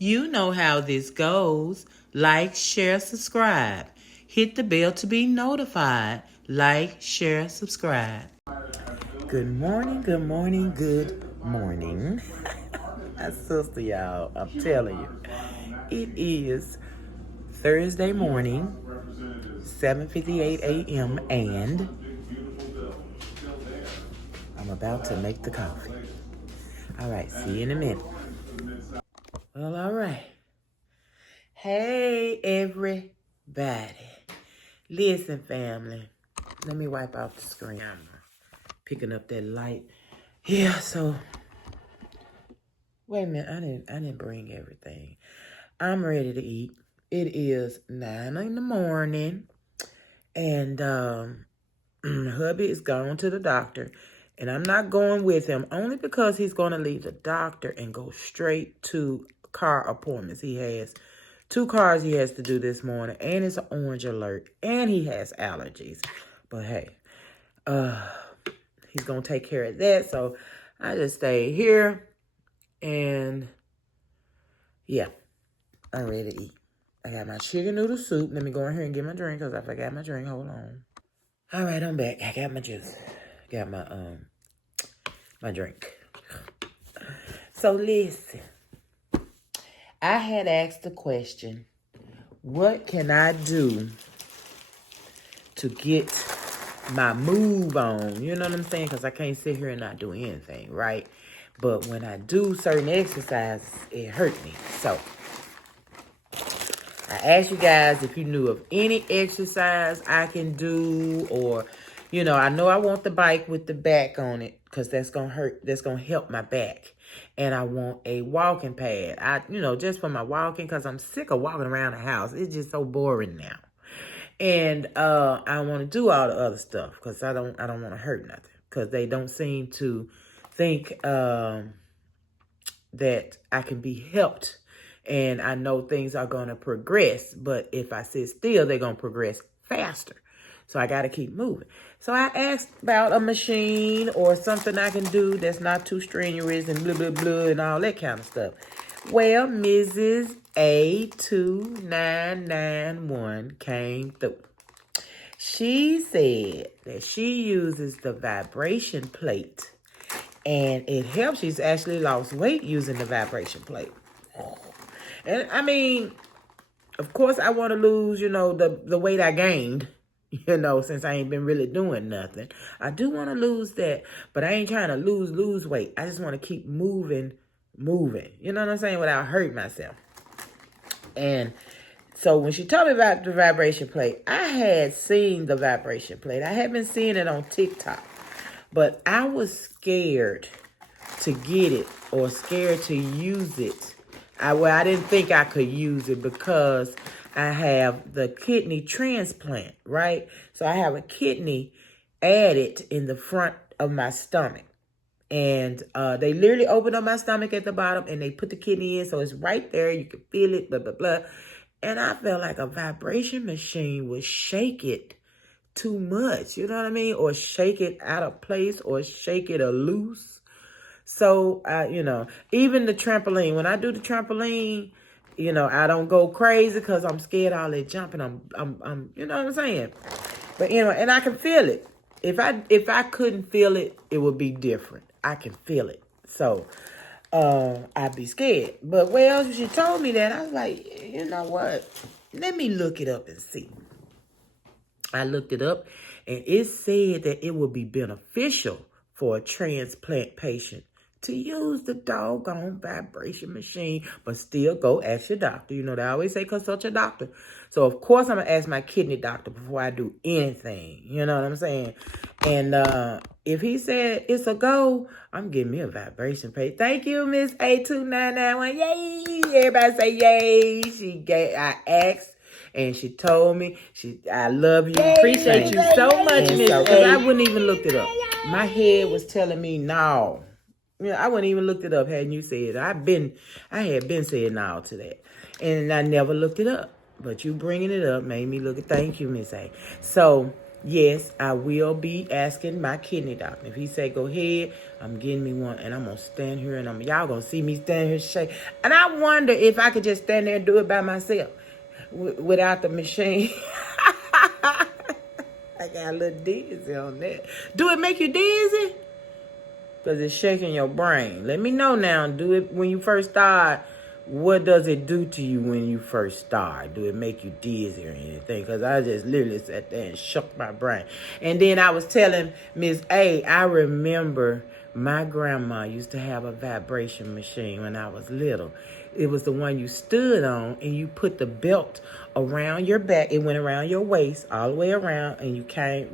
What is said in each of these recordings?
You know how this goes. Like, share, subscribe. Hit the bell to be notified. Like, share, subscribe. Good morning, good morning, good morning. My sister, y'all, I'm telling you. It is Thursday morning, 7:58 a.m. and I'm about to make the coffee. All right, see you in a minute. Well, all right. Hey, everybody. Listen, family. Let me wipe off the screen. I'm picking up that light. Yeah, so wait a minute. I didn't bring everything. I'm ready to eat. It is 9 in the morning, and hubby is gone to the doctor, and I'm not going with him only because he's going to leave the doctor and go straight to car appointments. He has 2 cars he has to do this morning, and it's an orange alert, and he has allergies. But hey, he's gonna take care of that, so I just stay here, and yeah, I'm ready to eat. I got my chicken noodle soup. Let me go in here and get my drink because I forgot my drink. Hold on. All right, I'm back. I got my juice. Got my drink. So listen, I had asked the question, what can I do to get my move on? You know what I'm saying? Because I can't sit here and not do anything, right? But when I do certain exercises, it hurt me. So I asked you guys if you knew of any exercise I can do, or, I know I want the bike with the back on it because that's going to hurt. That's going to help my back. And I want a walking pad. Just for my walking, because I'm sick of walking around the house. It's just so boring now. And I want to do all the other stuff because I don't want to hurt nothing, because they don't seem to think that I can be helped. And I know things are going to progress, but if I sit still, they're going to progress faster. So I got to keep moving. So I asked about a machine or something I can do that's not too strenuous and blah, blah, blah, and all that kind of stuff. Well, Mrs. A2991 came through. She said that she uses the vibration plate, and it helps. She's actually lost weight using the vibration plate. And I mean, of course, I want to lose, the weight I gained, since I ain't been really doing nothing. I do want to lose that, but I ain't trying to lose weight. I just want to keep moving. You know what I'm saying? Without hurting myself. And so when she told me about the vibration plate, I had seen the vibration plate. I had been seeing it on TikTok, but I was scared to get it or scared to use it. I didn't think I could use it because I have the kidney transplant, right? So I have a kidney added in the front of my stomach. And they literally open up my stomach at the bottom and they put the kidney in. So it's right there. You can feel it, blah, blah, blah. And I felt like a vibration machine would shake it too much. You know what I mean? Or shake it out of place or shake it loose. So, even the trampoline, when I do the trampoline, I don't go crazy because I'm scared of all that jumping. I'm, you know what I'm saying? But and I can feel it. If I couldn't feel it, it would be different. I can feel it. So, I'd be scared. But well, she told me that, I was like, you know what? Let me look it up and see. I looked it up, and it said that it would be beneficial for a transplant patient to use the doggone vibration machine, but still go ask your doctor. They always say consult your doctor. So, of course, I'm going to ask my kidney doctor before I do anything. You know what I'm saying? And if he said it's a go, I'm getting me a vibration plate. Thank you, Miss A2991. Yay! Everybody say yay. I asked, and she told me, I love you. Appreciate you so much, Miss A. Because I wouldn't even looked it up. My head was telling me no. I wouldn't even looked it up hadn't you said it. I had been saying no to that. And I never looked it up. But you bringing it up made me look at, thank you, Miss A. So, Yes, I will be asking my kidney doctor. If he say go ahead, I'm getting me one, and I'm gonna stand here, and y'all gonna see me stand here shake. And I wonder if I could just stand there and do it by myself without the machine. I got a little dizzy on that. Do it make you dizzy? Because it's shaking your brain. Let me know now. Do it when you first start. What does it do to you when you first start? Do it make you dizzy or anything? Because I just literally sat there and shook my brain. And then I was telling Miss A, I remember my grandma used to have a vibration machine when I was little. It was the one you stood on, and you put the belt around your back. It went around your waist, all the way around, and you take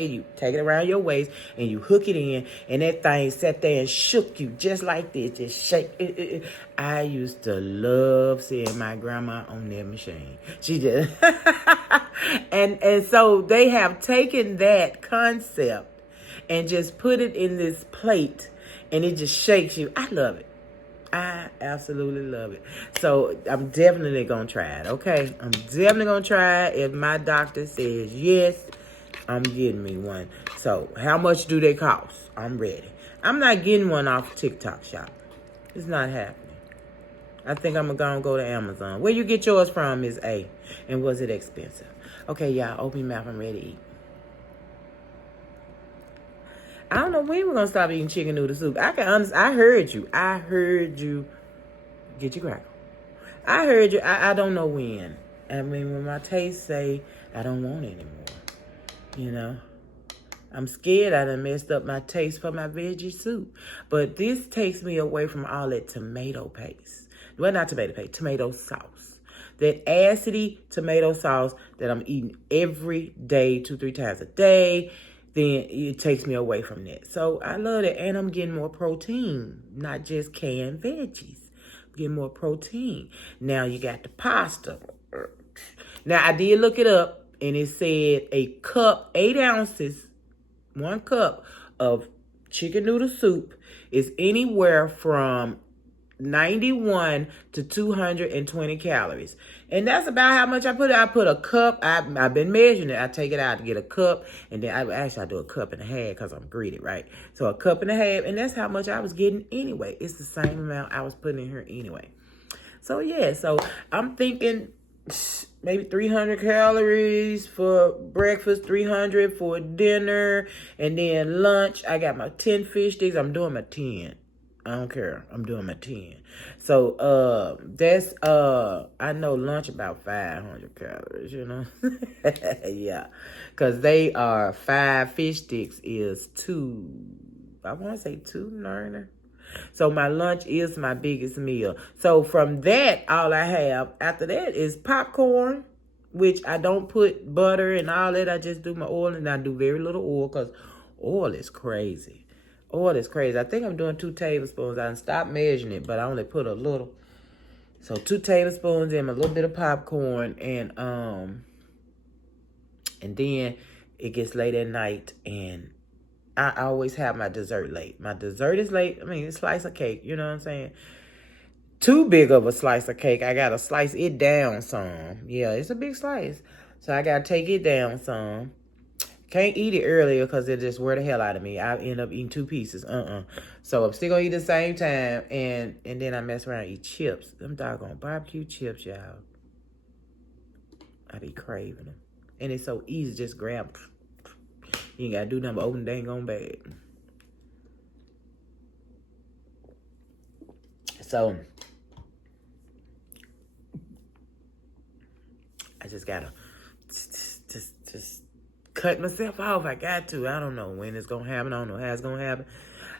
it around your waist, and you hook it in, and that thing sat there and shook you just like this, just shake. I used to love seeing my grandma on that machine. She just, and so they have taken that concept and just put it in this plate, and it just shakes you. I love it. I absolutely love it. So I'm definitely going to try it, okay? I'm definitely going to try it. If my doctor says yes, I'm getting me one. So how much do they cost? I'm ready. I'm not getting one off TikTok shop. It's not happening. I think I'm going to go to Amazon. Where you get yours from, Ms. A? And was it expensive? Okay, y'all, open your mouth. I'm ready to eat. I don't know when we're going to stop eating chicken noodle soup. I heard you. I heard you. Get your crackle. I heard you. I don't know when. I mean, when my taste say I don't want it anymore. You know? I'm scared I done messed up my taste for my veggie soup. But this takes me away from all that tomato paste. Well, not tomato paste. Tomato sauce. That acidy tomato sauce that I'm eating every day, 2-3 times a day. Then it takes me away from that. So I love it. And I'm getting more protein, not just canned veggies. I'm getting more protein. Now you got the pasta. Now I did look it up, and it said a cup, 8 ounces, 1 cup of chicken noodle soup is anywhere from 91 to 220 calories. And that's about how much I put. I put a cup. I've been measuring it. I take it out to get a cup. And then I do a cup and a half because I'm greedy, right? So a cup and a half. And that's how much I was getting anyway. It's the same amount I was putting in here anyway. So yeah. So I'm thinking maybe 300 calories for breakfast, 300 for dinner. And then lunch, I got my 10 fish sticks. I'm doing my 10. I don't care. I'm doing my 10. So, that's, I know lunch about 500 calories, you know? Yeah. Because they are 5 fish sticks is 2, I want to say 290. So my lunch is my biggest meal. So from that, all I have after that is popcorn, which I don't put butter and all that. I just do my oil, and I do very little oil because oil is crazy. Oil is crazy. I think I'm doing 2 tablespoons. I stopped measuring it, but I only put a little. So 2 tablespoons and a little bit of popcorn, and then it gets late at night, and I always have my dessert late. My dessert is late. I mean, a slice of cake, you know what I'm saying? Too big of a slice of cake. I got to slice it down some. Yeah, it's a big slice. So I got to take it down some. Can't eat it earlier because it just wear the hell out of me. I end up eating 2 pieces. So I'm still going to eat at the same time. And then I mess around and eat chips. Them doggone barbecue chips, y'all. I be craving them. And it's so easy. Just grab. You ain't got to do nothing but open the dang on bag. So I just got to just cut myself off. I got to. I don't know when it's going to happen. I don't know how it's going to happen.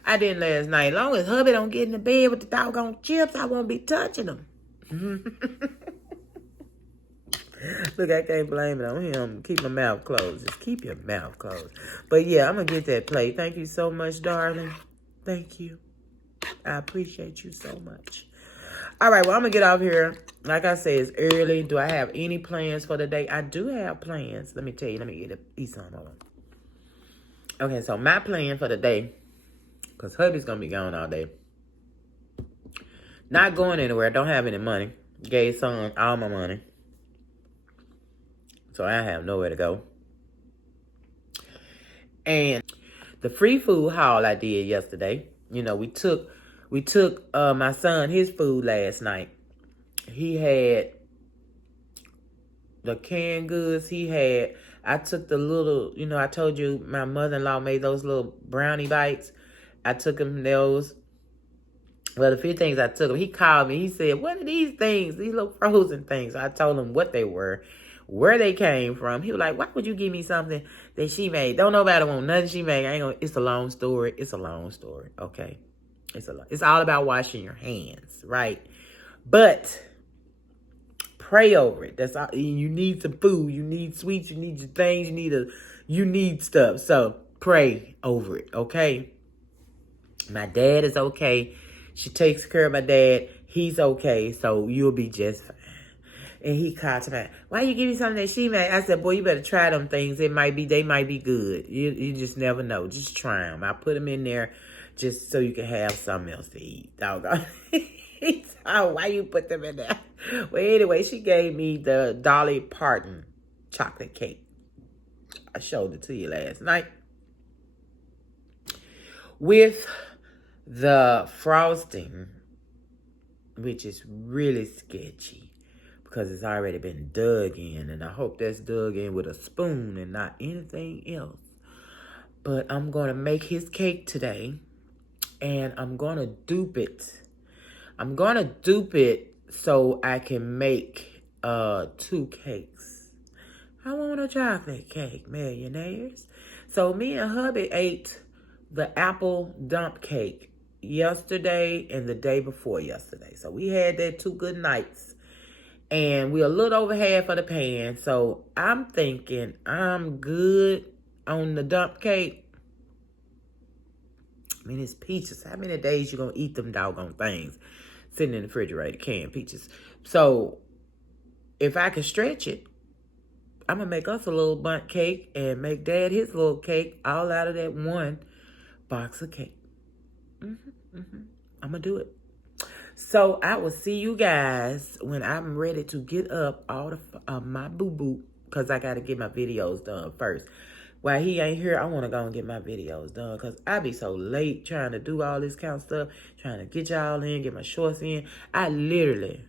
I didn't last night. As long as hubby don't get in the bed with the doggone chips, I won't be touching them. Look, I can't blame it on him. Keep my mouth closed. Just keep your mouth closed. But yeah, I'm going to get that plate. Thank you so much, darling. Thank you. I appreciate you so much. All right, well, I'm going to get off here. Like I said, it's early. Do I have any plans for the day? I do have plans. Let me tell you. Let me eat some. Hold on. Okay, so my plan for the day, because hubby's going to be gone all day. Not going anywhere. Don't have any money. Gave son all my money. So I have nowhere to go. And the free food haul I did yesterday, you know, we took my son his food last night. He had the canned goods. I took the little, you know, I told you my mother-in-law made those little brownie bites. I took him those. Well, the few things I took him, he called me. He said, "What are these things? These little frozen things?" I told him what they were, where they came from. He was like, "Why would you give me something that she made? Don't nobody want nothing she made." I ain't gonna, it's a long story. It's a long story, okay? It's all about washing your hands, right? But pray over it. That's all. You need some food. You need sweets. You need your things. You need stuff. So pray over it, okay? My dad is okay. She takes care of my dad. He's okay. So you'll be just fine. And he called to me, "Why you give me something that she made?" I said, "Boy, you better try them things. They might be good. You just never know. Just try them. I put them in there just so you can have something else to eat." Doggone. He said, "Oh, why you put them in there?" Well, anyway, she gave me the Dolly Parton chocolate cake. I showed it to you last night. With the frosting, which is really sketchy because it's already been dug in, and I hope that's dug in with a spoon and not anything else. But I'm going to make his cake today, and I'm going to dupe it. I'm going to dupe it so I can make 2 cakes. I want a chocolate cake, millionaires. So me and hubby ate the apple dump cake yesterday and the day before yesterday. So we had that 2 good nights. And we're a little over half of the pan. So I'm thinking I'm good on the dump cake. I mean, it's peaches. How many days you gonna eat them doggone things? Sitting in the refrigerator, canned peaches. So if I can stretch it, I'm gonna make us a little bundt cake and make Dad his little cake all out of that 1 box of cake. I'm gonna do it. So I will see you guys when I'm ready to get up all of my boo-boo, because I got to get my videos done first. While he ain't here, I want to go and get my videos done, because I be so late trying to do all this kind of stuff, trying to get y'all in, get my shorts in. I literally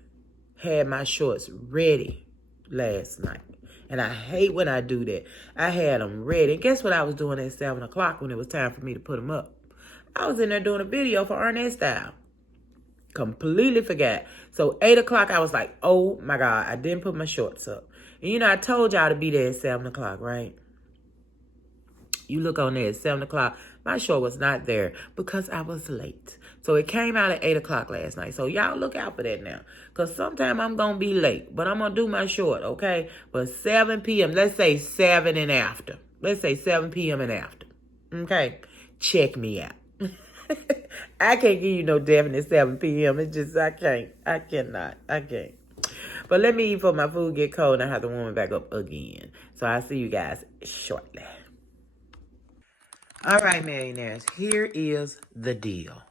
had my shorts ready last night. And I hate when I do that. I had them ready. And guess what I was doing at 7 o'clock when it was time for me to put them up? I was in there doing a video for Ernest Style. Completely forgot. So 8 o'clock, I was like, oh my God, I didn't put my shorts up. And you know, I told y'all to be there at 7 o'clock, right? You look on there at 7 o'clock, my short was not there because I was late. So it came out at 8 o'clock last night. So y'all look out for that now. Because sometime I'm going to be late. But I'm going to do my short, okay? But 7 p.m., let's say 7 and after. Let's say 7 p.m. and after. Okay? Check me out. I can't give you no definite 7 p.m. It's just, I can't. I cannot. I can't. But let me eat before my food get cold and I have to warm it back up again. So I'll see you guys shortly. All right, millionaires. Here is the deal.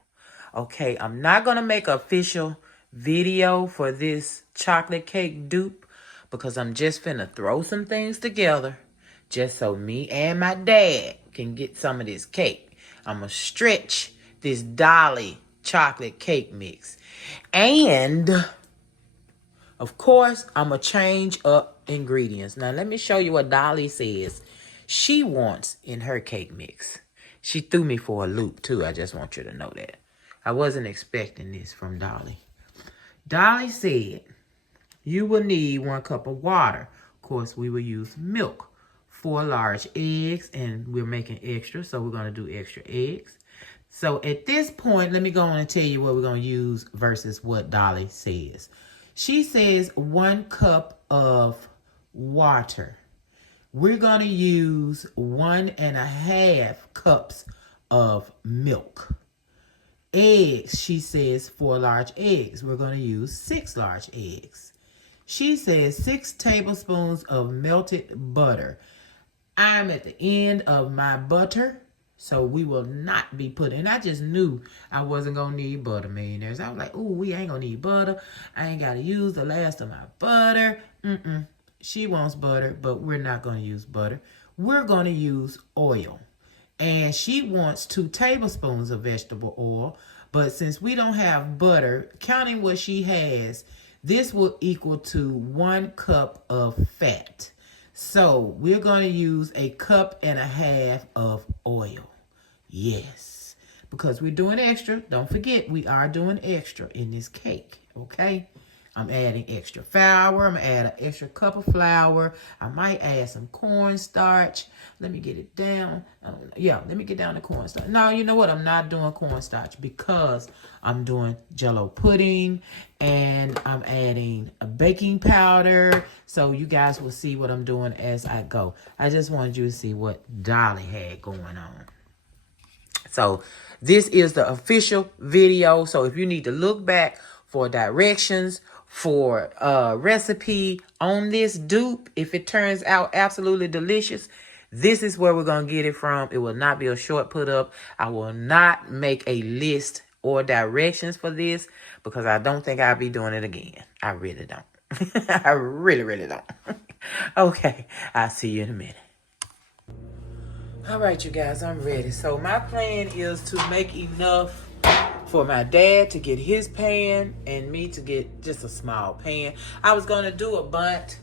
Okay, I'm not going to make an official video for this chocolate cake dupe because I'm just finna throw some things together just so me and my dad can get some of this cake. I'm going to stretch this Dolly chocolate cake mix. And, of course, I'm going to change up ingredients. Now, let me show you what Dolly says she wants in her cake mix. She threw me for a loop, too. I just want you to know that. I wasn't expecting this from Dolly. Dolly said you will need 1 cup of water. Of course, we will use milk, 4 large eggs, and we're making extra, so we're going to do extra eggs. So at this point, let me go on and tell you what we're going to use versus what Dolly says. She says 1 cup of water. We're going to use 1.5 cups of milk. Eggs, she says 4 large eggs. We're going to use 6 large eggs. She says 6 tablespoons of melted butter. I'm at the end of my butter, so we will not be putting, and I just knew I wasn't going to need butter, millionaires. I was like, ooh, we ain't going to need butter. I ain't got to use the last of my butter. She wants butter, but we're not going to use butter. We're going to use oil. And she wants 2 tablespoons of vegetable oil. But since we don't have butter, counting what she has, this will equal to 1 cup of fat. So we're going to use 1.5 cups of oil. Yes. Because we're doing extra. Don't forget, we are doing extra in this cake. Okay? I'm adding extra flour. I'm going to add an extra cup of flour. I might add some cornstarch. Let me get it down. Yeah, let me get down to cornstarch. No, you know what? I'm not doing cornstarch because I'm doing Jell-O pudding and I'm adding a baking powder. So you guys will see what I'm doing as I go. I just wanted you to see what Dolly had going on. So this is the official video. So if you need to look back for directions, for recipe on this dupe, if it turns out absolutely delicious, this is where we're going to get it from. It will not be a short put up. I will not make a list or directions for this because I don't think I'll be doing it again. I really don't. I really, really don't. Okay, I'll see you in a minute. All right, you guys, I'm ready. So my plan is to make enough for my dad to get his pan and me to get just a small pan. I was going to do a bundt,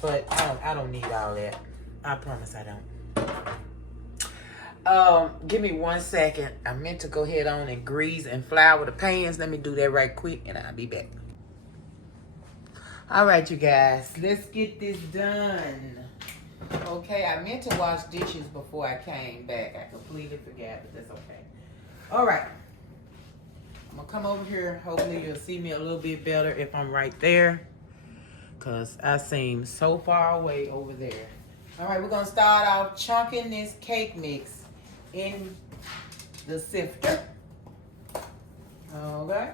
but I don't need all that. I promise I don't. Give me 1 second. I meant to go ahead on and grease and flour the pans. Let me do that right quick and I'll be back. All right, you guys, let's get this done. Okay, I meant to wash dishes before I came back. I completely forgot, but that's okay. All right. I'm going to come over here. Hopefully you'll see me a little bit better if I'm right there, because I seem so far away over there. All right, we're going to start off chunking this cake mix in the sifter. Okay.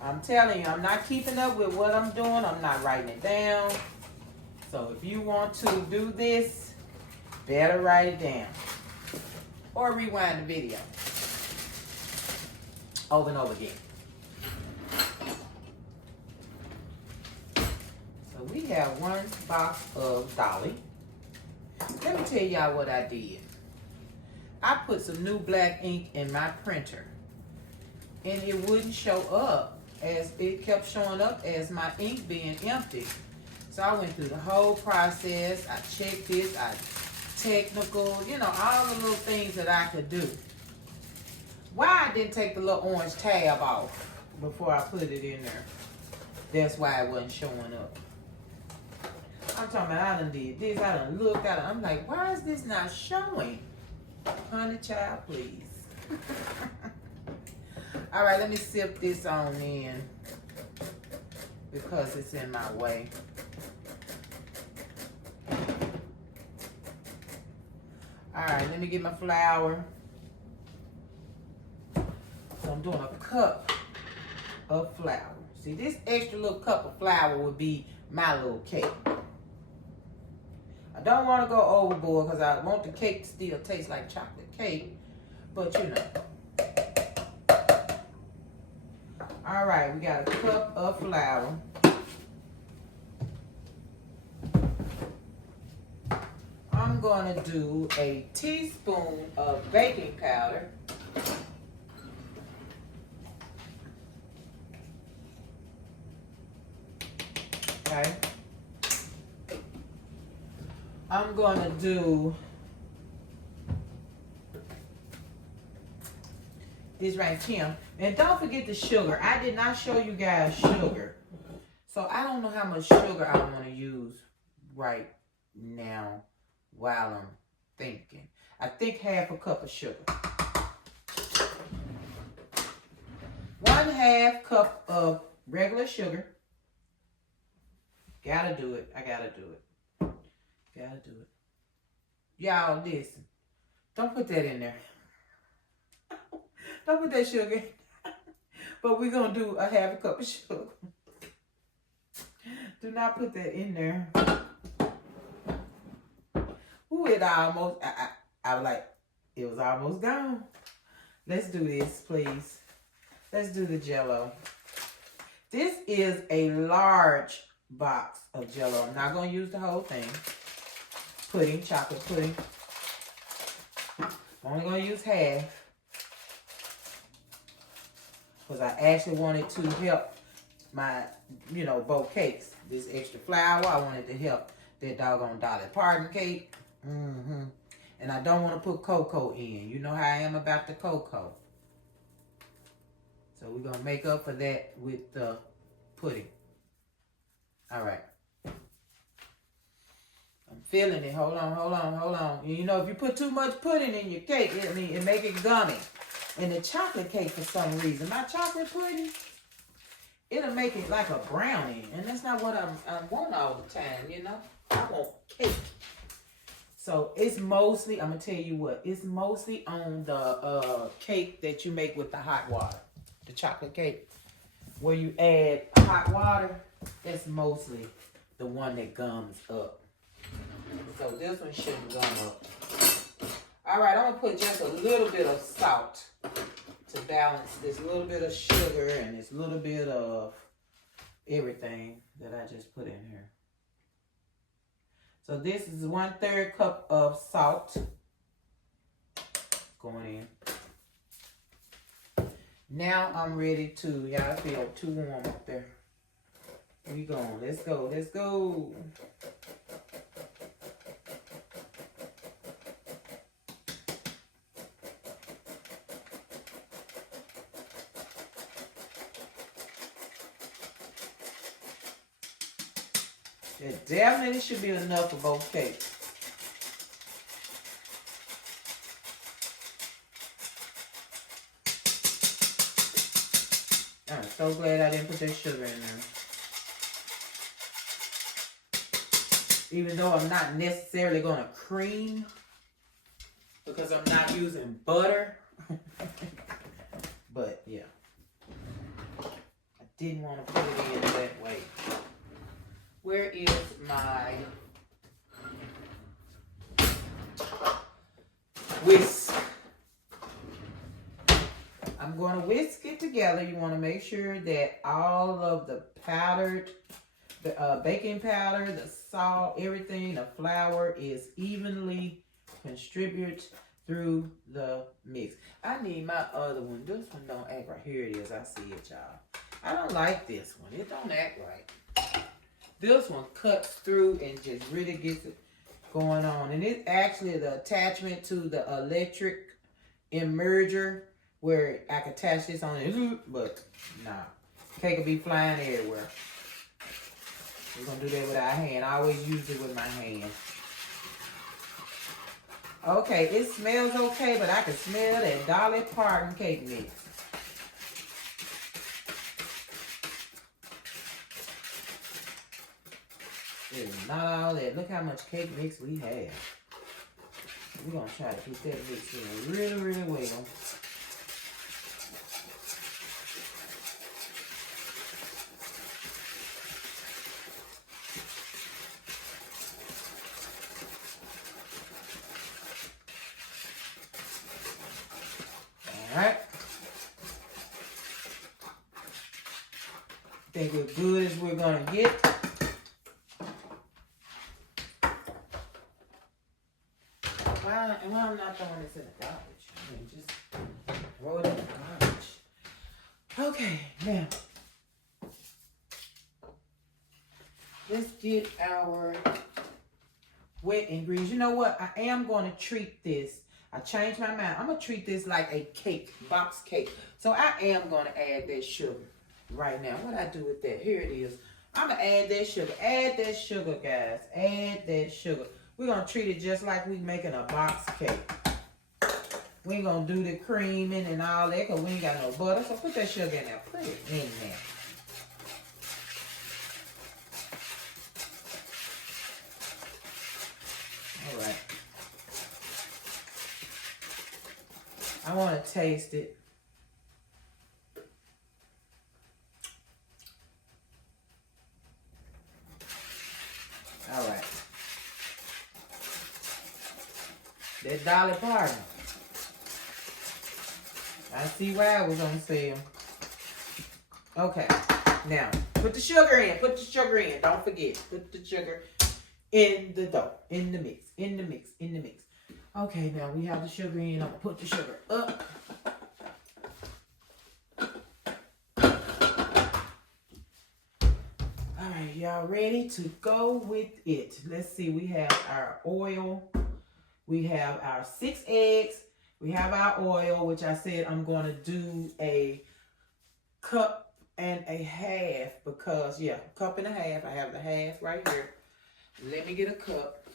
I'm telling you, I'm not keeping up with what I'm doing. I'm not writing it down. So if you want to do this, better write it down. Or rewind the video. Over and over again. So we have 1 box of Dolly. Let me tell y'all what I did. I put some new black ink in my printer. And it wouldn't show up as it kept showing up as my ink being empty. So I went through the whole process. I checked this. I technical, you know, all the little things that I could do. Why I didn't take the little orange tab off before I put it in there. That's why it wasn't showing up. I'm talking about I done did this. I done looked at it. I'm like, why is this not showing? Honey child, please. All right, let me sip this on in because it's in my way. All right, let me get my flour. So I'm doing a cup of flour. See, this extra little cup of flour would be my little cake. I don't want to go overboard because I want the cake to still taste like chocolate cake. But you know. All right, we got a cup of flour. I'm going to do a teaspoon of baking powder. Okay. I'm going to do this right here. And don't forget the sugar. I did not show you guys sugar. So I don't know how much sugar I want to use right now while I'm thinking. I think 1/2 cup of sugar. 1/2 cup of regular sugar. Gotta do it. I gotta do it. Gotta do it. Y'all, listen. Don't put that in there. Don't put that sugar. But we're going to do 1/2 cup of sugar. Do not put that in there. Ooh, it almost, I was like, it was almost gone. Let's do this, please. Let's do the Jell-O. This is a large box of Jell-O. I'm not going to use the whole thing. Pudding, chocolate pudding. I'm only going to use half. Because I actually wanted to help my, you know, both cakes. This extra flour, I wanted to help that doggone Dolly Parton cake. And I don't want to put cocoa in. You know how I am about the cocoa. So we're going to make up for that with the pudding. All right. I'm feeling it. Hold on. You know, if you put too much pudding in your cake, it make it gummy. And the chocolate cake, for some reason, my chocolate pudding, it'll make it like a brownie. And that's not what I want all the time, you know. I want cake. So it's mostly, I'm going to tell you what, it's mostly on the cake that you make with the hot water. The chocolate cake. Where you add hot water, that's mostly the one that gums up. So this one shouldn't gum up. All right, I'm going to put just a little bit of salt to balance this little bit of sugar and this little bit of everything that I just put in here. So this is 1/3 cup of salt going in. Now I'm ready to, y'all feel too warm up there. Where you going? Let's go. Let's go. It definitely should be enough for both cakes. I'm so glad I didn't put that sugar in there. Even though I'm not necessarily going to cream, because I'm not using butter. But yeah, I didn't want to put it in that way. Where is my whisk? I'm going to whisk it together. You want to make sure that all of the powdered, the baking powder, the salt, everything, the flour is evenly distributed through the mix. I need my other one. This one don't act right. Here it is. I see it, y'all. I don't like this one. It don't act right. This one cuts through and just really gets it going on. And it's actually the attachment to the electric immerger where I can attach this on it. But nah, cake will be flying everywhere. We're going to do that with our hand. I always use it with my hand. Okay, it smells okay, but I can smell that Dolly Parton cake mix. It's not all that. Look how much cake mix we have. We're going to try to put that mix in really, really well. Alright. I think we're good as we're going to get. And why I'm not throwing this in the garbage? I mean, just throw it in the garbage. Okay, now let's get our wet ingredients. You know what? I am going to treat this. I changed my mind. I'm going to treat this like a cake, box cake. So I am going to add that sugar right now. What I do with that? Here it is. I'm going to add that sugar. Add that sugar, guys. Add that sugar. We're going to treat it just like we making a box cake. We ain't going to do the creaming and all that because we ain't got no butter. So put that sugar in there. Put it in there. All right. I want to taste it. All right. That Dolly Parton. I see why I was on sale. Okay. Now, put the sugar in. Put the sugar in. Don't forget. Put the sugar in the dough. In the mix. In the mix. In the mix. Okay, now we have the sugar in. I'm gonna put the sugar up. All right, y'all ready to go with it? Let's see, we have our oil. We have our 6 eggs. We have our oil, which I said I'm going to do a cup and a half because, yeah, cup and a half. I have the half right here. Let me get a cup.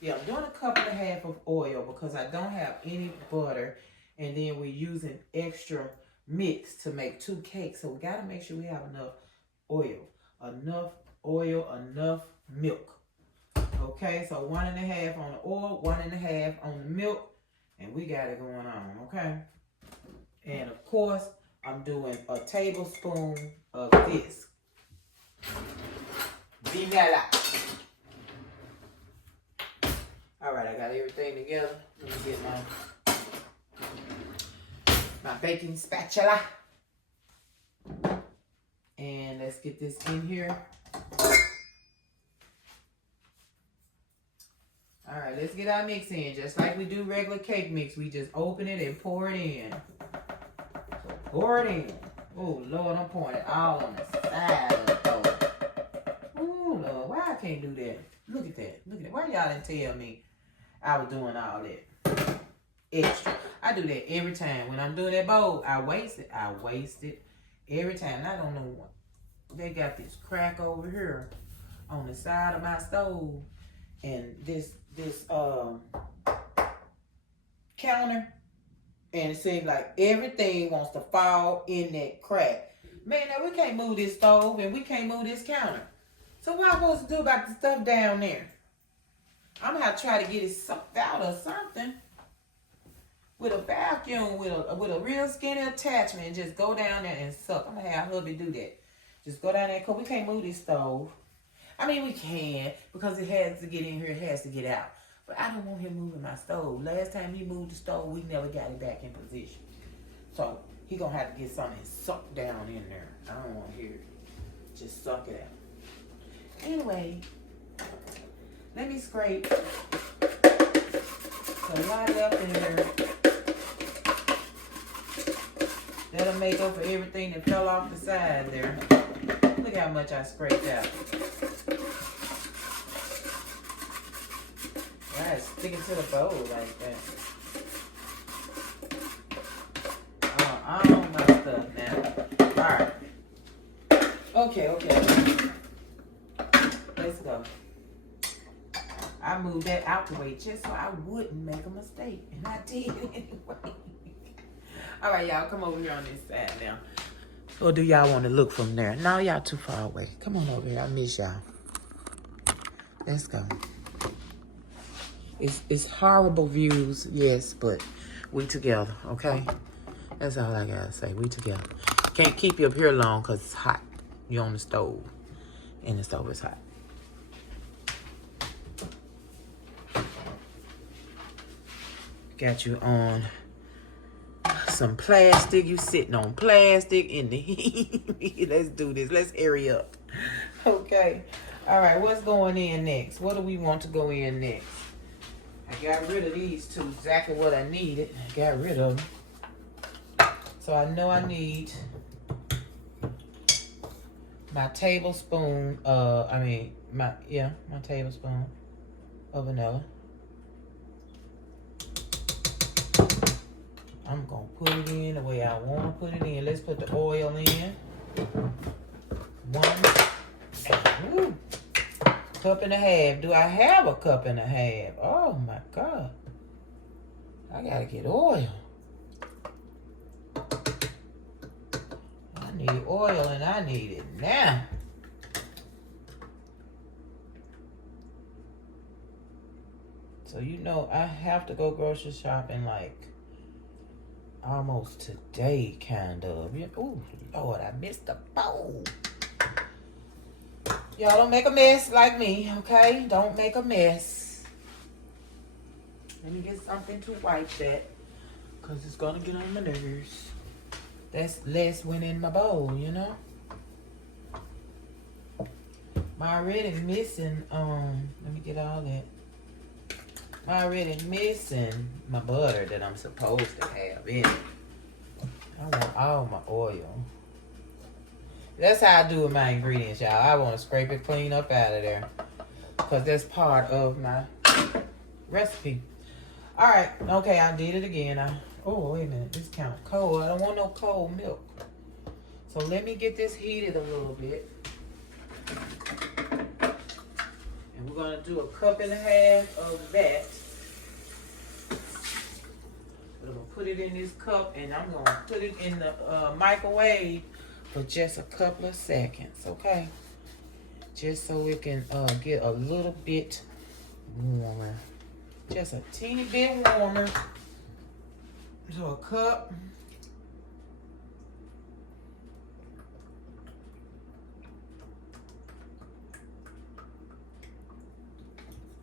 Yeah, I'm doing a cup and a half of oil because I don't have any butter. And then we're using extra mix to make 2 cakes. So we got to make sure we have enough oil. Enough oil, enough milk. Okay, so 1.5 on the oil, 1.5 on the milk. And we got it going on, okay? And of course, I'm doing a tablespoon of this. Vanilla. All right, I got everything together. Let me get my baking spatula. And let's get this in here. All right, let's get our mix in. Just like we do regular cake mix, we just open it and pour it in. So pour it in. Oh, Lord, I'm pouring it all on the side of the bowl. Oh, Lord, why I can't do that? Look at that. Look at that. Why y'all didn't tell me I was doing all that extra? I do that every time. When I'm doing that bowl, I waste it. I waste it every time. And I don't know what. They got this crack over here on the side of my stove. And this counter, and it seems like everything wants to fall in that crack. Man, now we can't move this stove and we can't move this counter. So what am I supposed to do about the stuff down there? I'm gonna have to try to get it sucked out or something with a vacuum, with a real skinny attachment, and just go down there and suck. I'm gonna have hubby do that. Just go down there, because we can't move this stove. I mean, we can, because it has to get in here, it has to get out. But I don't want him moving my stove. Last time he moved the stove, we never got it back in position. So, he gonna have to get something sucked down in there. I don't want to hear it. Just suck it out. Anyway, let me scrape. So, a lot left in there. That'll make up for everything that fell off the side there. Look how much I scraped out. Right, stick it to the bowl like that. All my stuff now. Alright. Okay. Let's go. I moved that out the way just so I wouldn't make a mistake. And I did anyway. Alright, y'all, come over here on this side now. Or do y'all want to look from there? No, y'all too far away. Come on over here. I miss y'all. Let's go. It's horrible views, yes, but we together, okay? That's all I gotta say. We together. Can't keep you up here long because it's hot. You're on the stove. And the stove is hot. Got you on some plastic. You sitting on plastic in the heat. Let's do this. Let's hurry up. Okay. All right. What's going in next? What do we want to go in next? I got rid of these two. Exactly what I needed. I got rid of them. So I know I need my tablespoon. My tablespoon of vanilla. I'm going to put it in the way I want to put it in. Let's put the oil in. 1 cup and a half. Do I have a cup and a half? Oh, my God. I got to get oil. I need oil, and I need it now. So, you know, I have to go grocery shopping like almost today, kind of. Oh, Lord, I missed the bowl. Y'all don't make a mess like me, okay? Don't make a mess. Let me get something to wipe that, because it's going to get on my nerves. That's less went in my bowl, you know? I'm already missing, let me get all that. already missing my butter that I'm supposed to have in it. I want all my oil. That's how I do with my ingredients, y'all. I want to scrape it clean up out of there, because that's part of my recipe. All right. Okay, I did it again. Oh, wait a minute. This count cold. I don't want no cold milk. So let me get this heated a little bit. And we're going to do 1.5 cups of that. I'm going to put it in this cup, and I'm going to put it in the microwave for just a couple of seconds, okay? Just so it can get a little bit warmer. Just a teeny bit warmer. So 1 cup.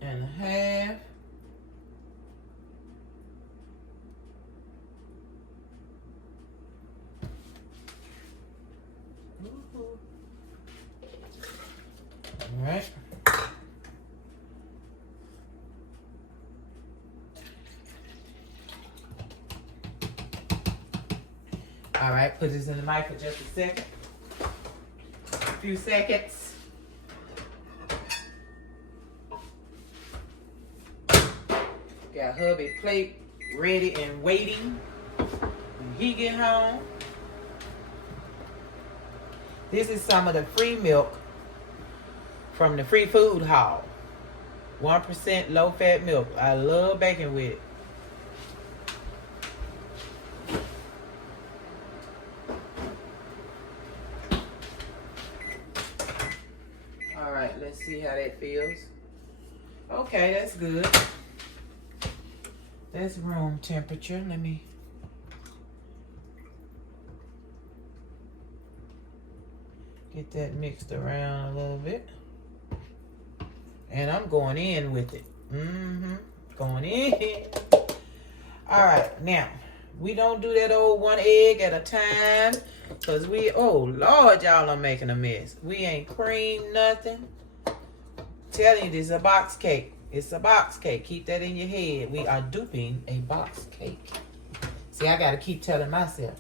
And a half. All right. All right, put this in the mic for just a second. A few seconds. Got hubby plate ready and waiting when he get home. This is some of the free milk from the free food hall. 1% low-fat milk. I love baking with it. All right, let's see how that feels. Okay, that's good. That's room temperature. Let me get that mixed around a little bit. And I'm going in with it. Going in. All right, now, we don't do that old 1 egg at a time. Because oh, Lord, y'all are making a mess. We ain't creamed nothing. Telling you, this is a box cake. It's a box cake. Keep that in your head. We are duping a box cake. See, I got to keep telling myself.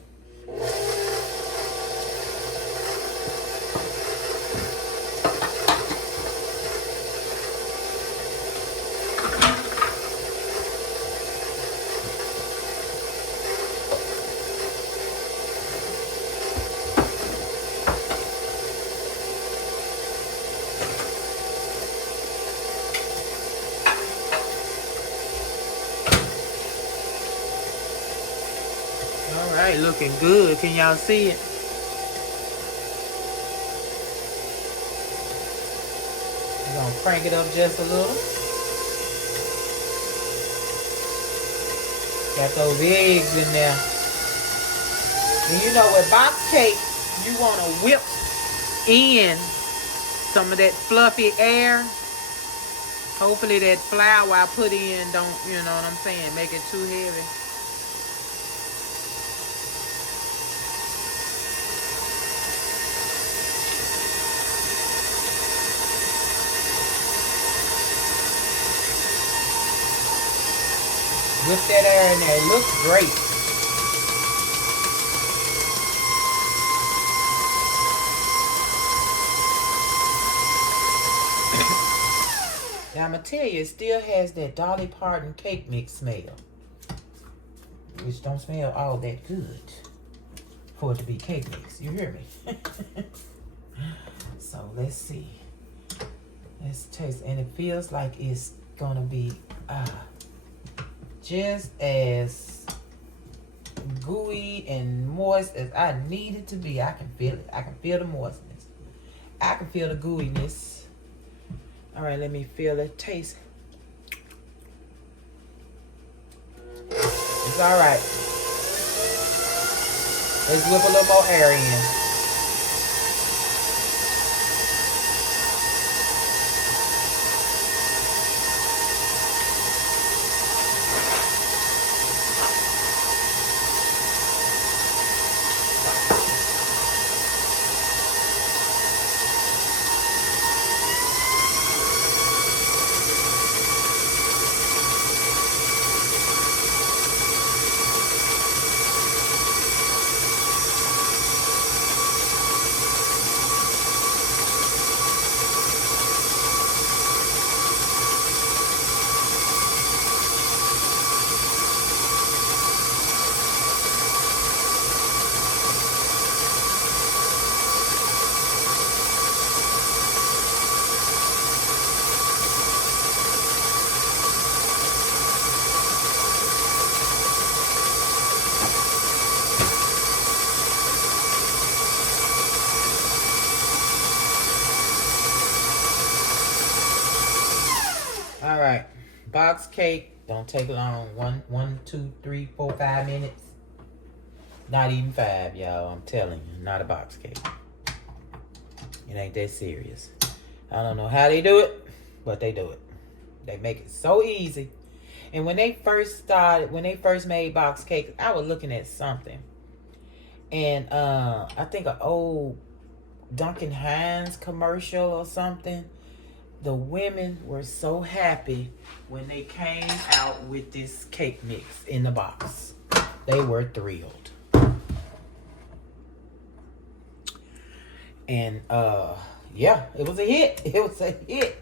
All right, looking good. Can y'all see it? We're going to crank it up just a little. Got those eggs in there. And you know, with box cake, you want to whip in some of that fluffy air. Hopefully that flour I put in don't, you know what I'm saying, make it too heavy. Whip that air in there. It looks great. Now, I'm going to tell you, it still has that Dolly Parton cake mix smell. Which don't smell all that good for it to be cake mix. You hear me? So, let's see. Let's taste. And it feels like it's going to be... just as gooey and moist as I need it to be. I can feel it. I can feel the moistness. I can feel the gooiness. All right, let me feel it. Taste. It's all right. Let's whip a little more air in. Box cake don't take long. 1, 2, 3, 4, 5 minutes. Not even 5, y'all. I'm telling you, not a box cake. It ain't that serious. I don't know how they do it, but they do it. They make it so easy. And when they first made box cakes, I was looking at something. And I think an old Duncan Hines commercial or something. The women were so happy when they came out with this cake mix in the box. They were thrilled. And yeah, it was a hit. It was a hit.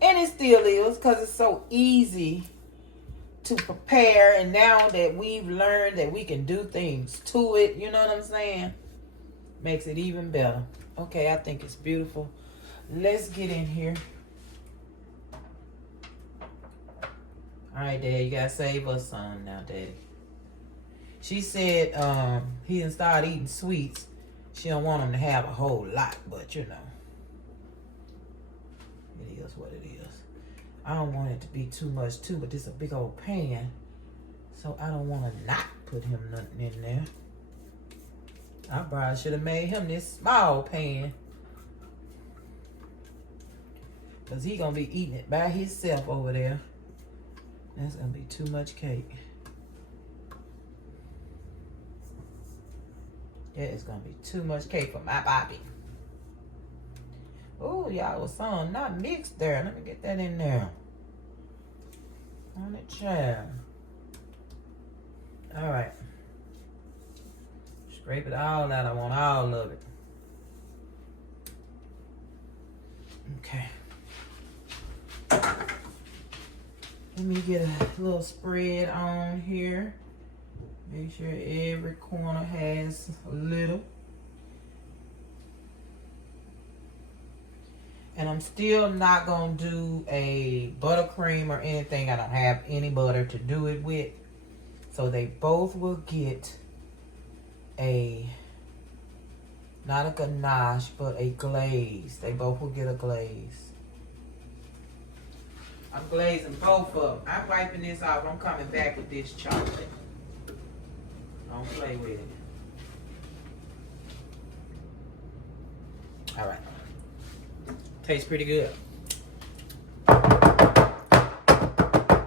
And it still is, because it's so easy to prepare. And now that we've learned that we can do things to it, you know what I'm saying? Makes it even better. Okay, I think it's beautiful. Let's get in here. All right, Dad, you gotta save us some now, Daddy. She said he didn't start eating sweets. She don't want him to have a whole lot, but you know. It is what it is. I don't want it to be too much too, but this is a big old pan. So I don't want to not put him nothing in there. I probably should have made him this small pan. Because he going to be eating it by himself over there. That's going to be too much cake. That is going to be too much cake for my Bobby. Oh, y'all, was some not mixed there. Let me get that in there. On the child. All right. Scrape it all out. I want all of it. Okay. Let me get a little spread on here. Make sure every corner has a little. And I'm still not going to do a buttercream or anything. I don't have any butter to do it with. So they both will get a, not a ganache, but a glaze. They both will get a glaze. I'm glazing both of them. I'm wiping this off. I'm coming back with this chocolate. Don't play with it. All right. Tastes pretty good.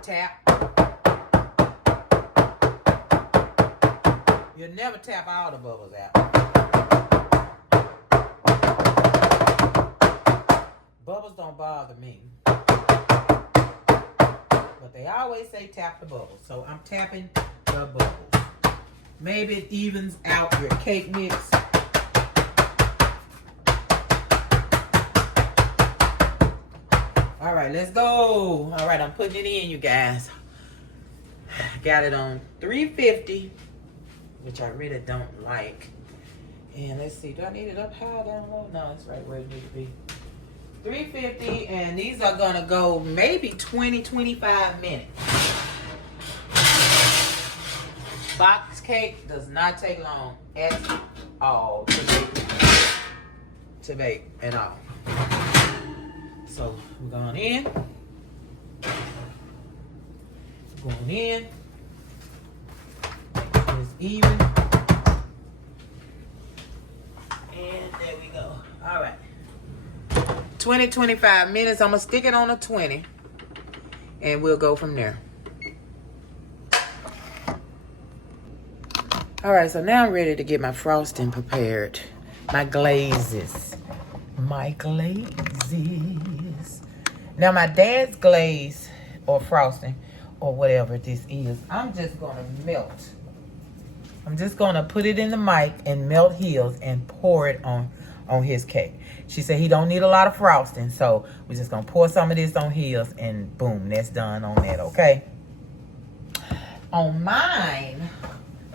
Tap. You'll never tap all the bubbles out. Bubbles don't bother me. But they always say tap the bubbles. So I'm tapping the bubbles. Maybe it evens out your cake mix. All right, let's go. All right, I'm putting it in, you guys. Got it on 350, which I really don't like. And let's see, do I need it up high, down low? No, it's right where it needs to be. 350, and these are gonna go maybe 20, 25 minutes. Box cake does not take long at all to bake at all. So we're going in. Going in. It's even. And there we go. All right. 20, 25 minutes. I'm going to stick it on a 20. And we'll go from there. All right, so now I'm ready to get my frosting prepared. My glazes. My glazes. Now my dad's glaze or frosting or whatever this is, I'm just going to melt. I'm just going to put it in the mic and melt his and pour it on his cake. She said he don't need a lot of frosting, so we're just going to pour some of this on his and boom, that's done on that, okay? On mine,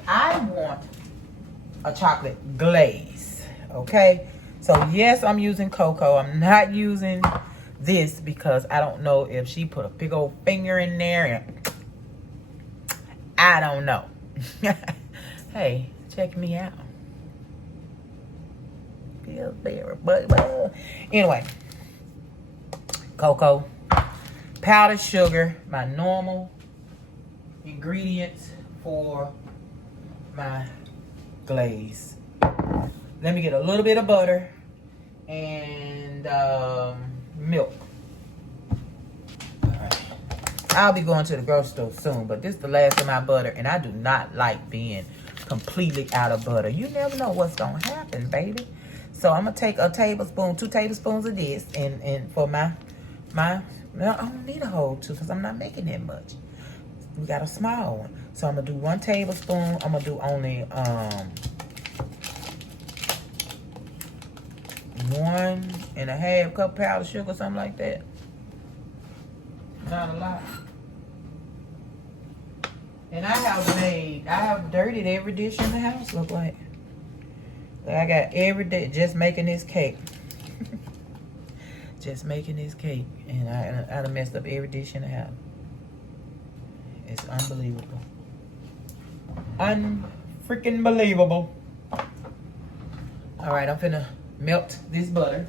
I want a chocolate glaze, okay? So yes, I'm using cocoa. I'm not using this because I don't know if she put a big old finger in there and I don't know. Hey, check me out. Feel very, but anyway, cocoa, powdered sugar, my normal ingredients for my glaze. Let me get a little bit of butter and milk. All right. I'll be going to the grocery store soon, but this is the last of my butter, and I do not like being completely out of butter. You never know what's gonna happen, baby. So I'm gonna take a tablespoon, 2 tablespoons of this, and for my well, I don't need a whole 2 because I'm not making that much. We got a small one, so I'm gonna do 1 tablespoon. I'm gonna do only 1.5 cup powdered sugar, something like that. Not a lot. And I have dirtied every dish in the house, look like. I got every day just making this cake. Just making this cake. And I done messed up every dish in the house. It's unbelievable. Unfreaking believable. Alright, I'm finna melt this butter.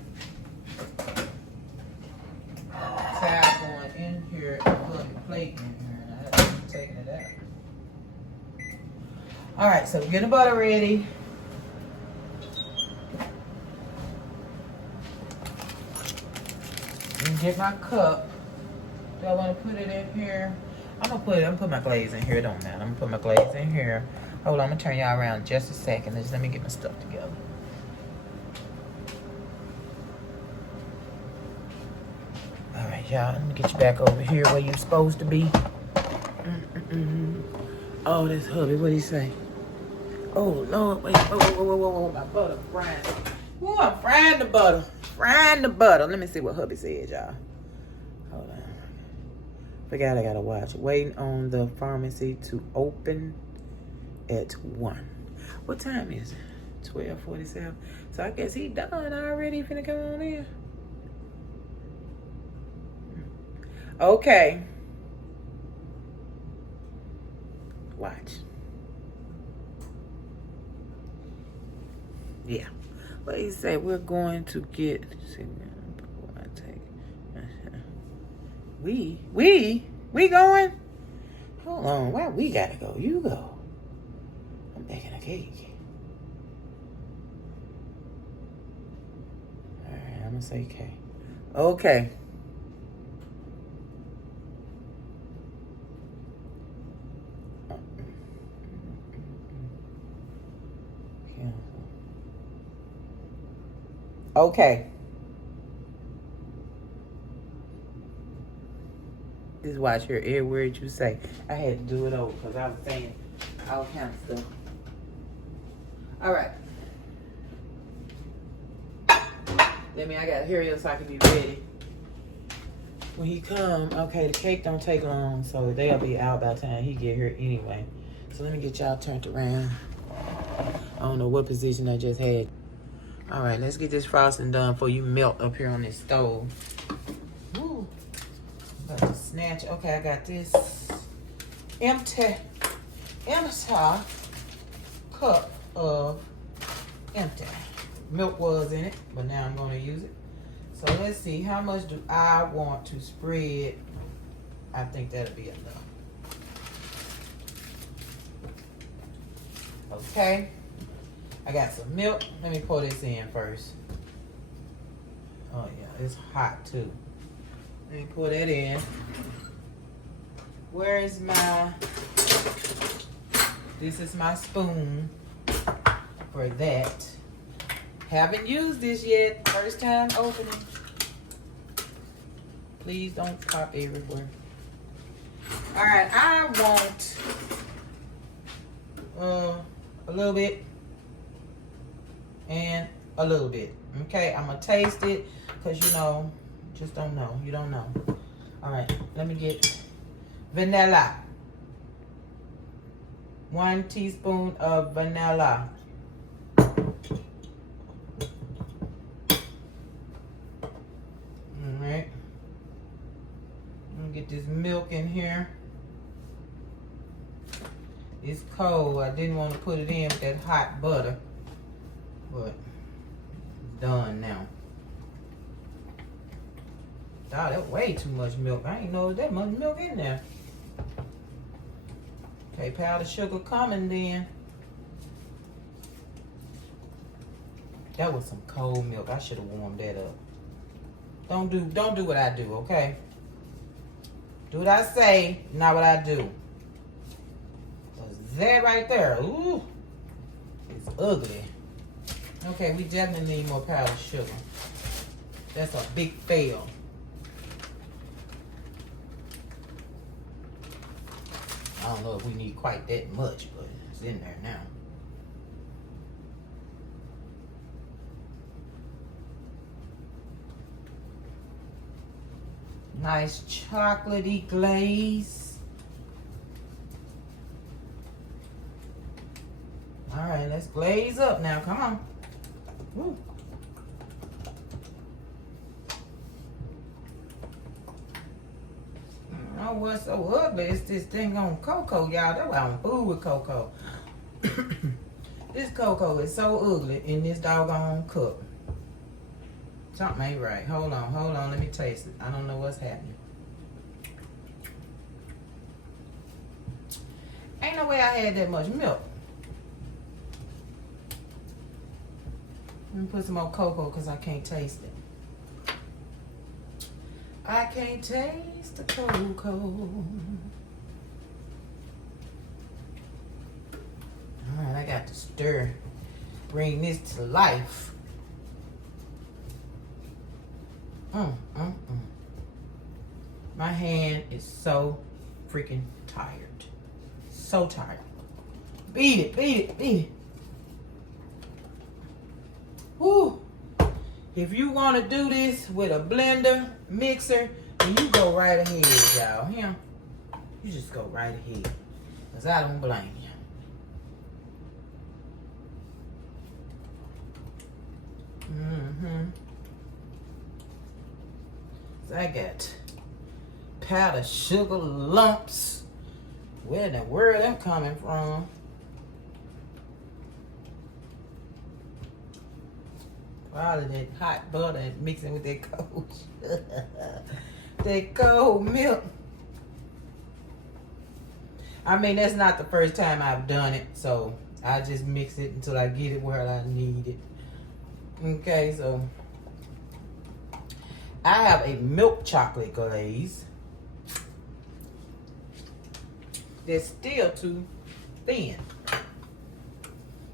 Towel going in here and put the plate in here. And I haven't even taken it out. Alright, so get the butter ready. And get my cup. Do I want to put it in here? I'm gonna put my glaze in here. It don't matter. I'm gonna put my glaze in here. Hold on, I'm gonna turn y'all around just a second. Just let me get my stuff together. Alright, y'all. Let me get you back over here where you're supposed to be. Oh, that's hubby. What did he say? Oh, Lord. Wait. Whoa. My butter frying. Ooh, I'm frying the butter. Frying the butter. Let me see what hubby said, y'all. Hold on. Forgot I gotta watch. Waiting on the pharmacy to open at 1. What time is it? 12:47. So I guess he done already. Finna come on in. Okay. Watch. Yeah. What he said, we're going to get. See, before I take. We going? Hold on. Where we gotta go? You go. I'm making a cake. All right. I'm gonna say K. Okay. Okay. Just watch your every word you say. I had to do it over because I was saying all kinds of stuff. All right. I gotta hurry up so I can be ready. When he come, okay, the cake don't take long, so they'll be out by the time he get here anyway. So let me get y'all turned around. I don't know what position I just had. All right, let's get this frosting done before you melt up here on this stove. Woo. About to snatch. Okay, I got this empty cup of empty. Milk was in it, but now I'm going to use it. So let's see, how much do I want to spread? I think that'll be enough. Okay. I got some milk. Let me pour this in first. Oh yeah, it's hot too. Let me pour that in. Where is my, this is my spoon for that. Haven't used this yet. First time opening. Please don't pop everywhere. All right, I want a little bit and a little bit. Okay, I'm gonna taste it because you know, just don't know. You don't know. All right, let me get vanilla. 1 teaspoon of vanilla. Alright. I'm gonna get this milk in here. It's cold. I didn't want to put it in with that hot butter. But it's done now. Oh, that's way too much milk. I ain't know that much milk in there. Okay, powdered sugar coming then. That was some cold milk. I should have warmed that up. Don't do what I do, okay? Do what I say, not what I do. Cause that right there, ooh, it's ugly. Okay, we definitely need more powdered sugar. That's a big fail. I don't know if we need quite that much, but it's in there now. Nice chocolatey glaze. All right, let's glaze up now. Come on. Woo. Oh, what's so ugly? It's this thing on cocoa, y'all. That's why I'm fool with cocoa. This cocoa is so ugly in this doggone cup. Something ain't right. Hold on. Let me taste it. I don't know what's happening. Ain't no way I had that much milk. Let me put some more cocoa because I can't taste it. I can't taste the cocoa. Alright, I got to stir. Bring this to life. My hand is so freaking tired. So tired. Beat it. Woo. If you want to do this with a blender, mixer, then you go right ahead, y'all. Yeah. You just go right ahead. Because I don't blame you. So I got powdered sugar lumps. Where in the world them coming from? Probably that hot butter and mixing with that cold that cold milk. I mean, that's not the first time I've done it, so I just mix it until I get it where I need it. Okay, so I have a milk chocolate glaze that's still too thin.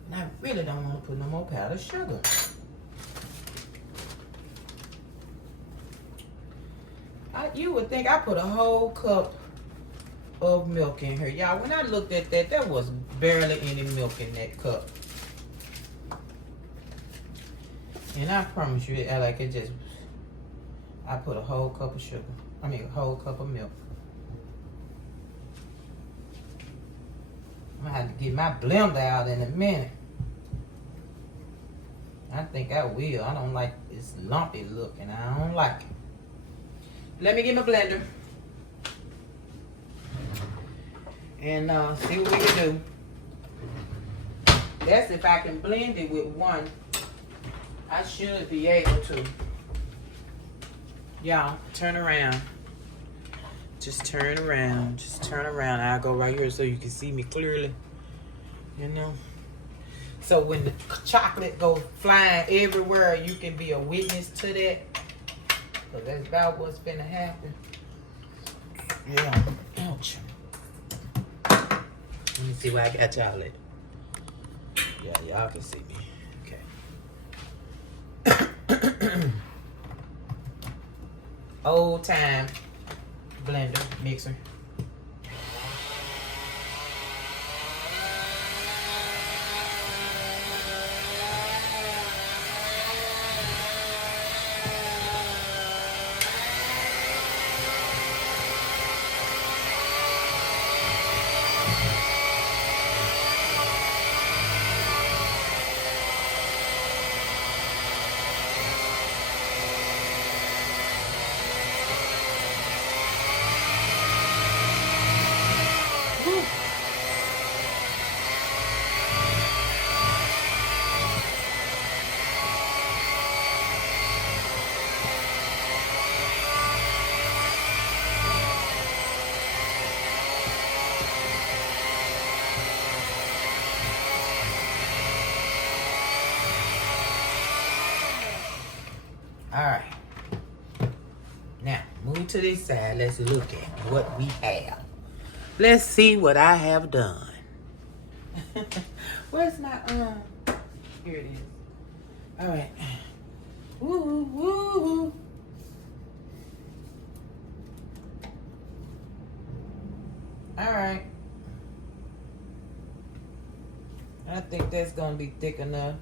And I really don't want to put no more powdered sugar. You would think I put a whole cup of milk in here. Y'all, when I looked at that, there was barely any milk in that cup. And I promise you, like it just, I put a whole cup of sugar. I mean, a whole cup of milk. I'm gonna have to get my blender out in a minute. I think I will. I don't like this lumpy look, and I don't like it. Let me get my blender and see what we can do. That's if I can blend it with one. I should be able to. Y'all, turn around. Just turn around. Just turn around. I'll go right here so you can see me clearly. You know? So when the chocolate goes flying everywhere, you can be a witness to that. So that's about what's finna happen. Yeah. Ouch. Let me see where I got y'all at. Yeah, y'all can see me. Okay. Old time blender, mixer. to this side. Let's look at what we have. Let's see what I have done. Where's my here it is. All right. Woo woo woo. All right. I think that's gonna be thick enough.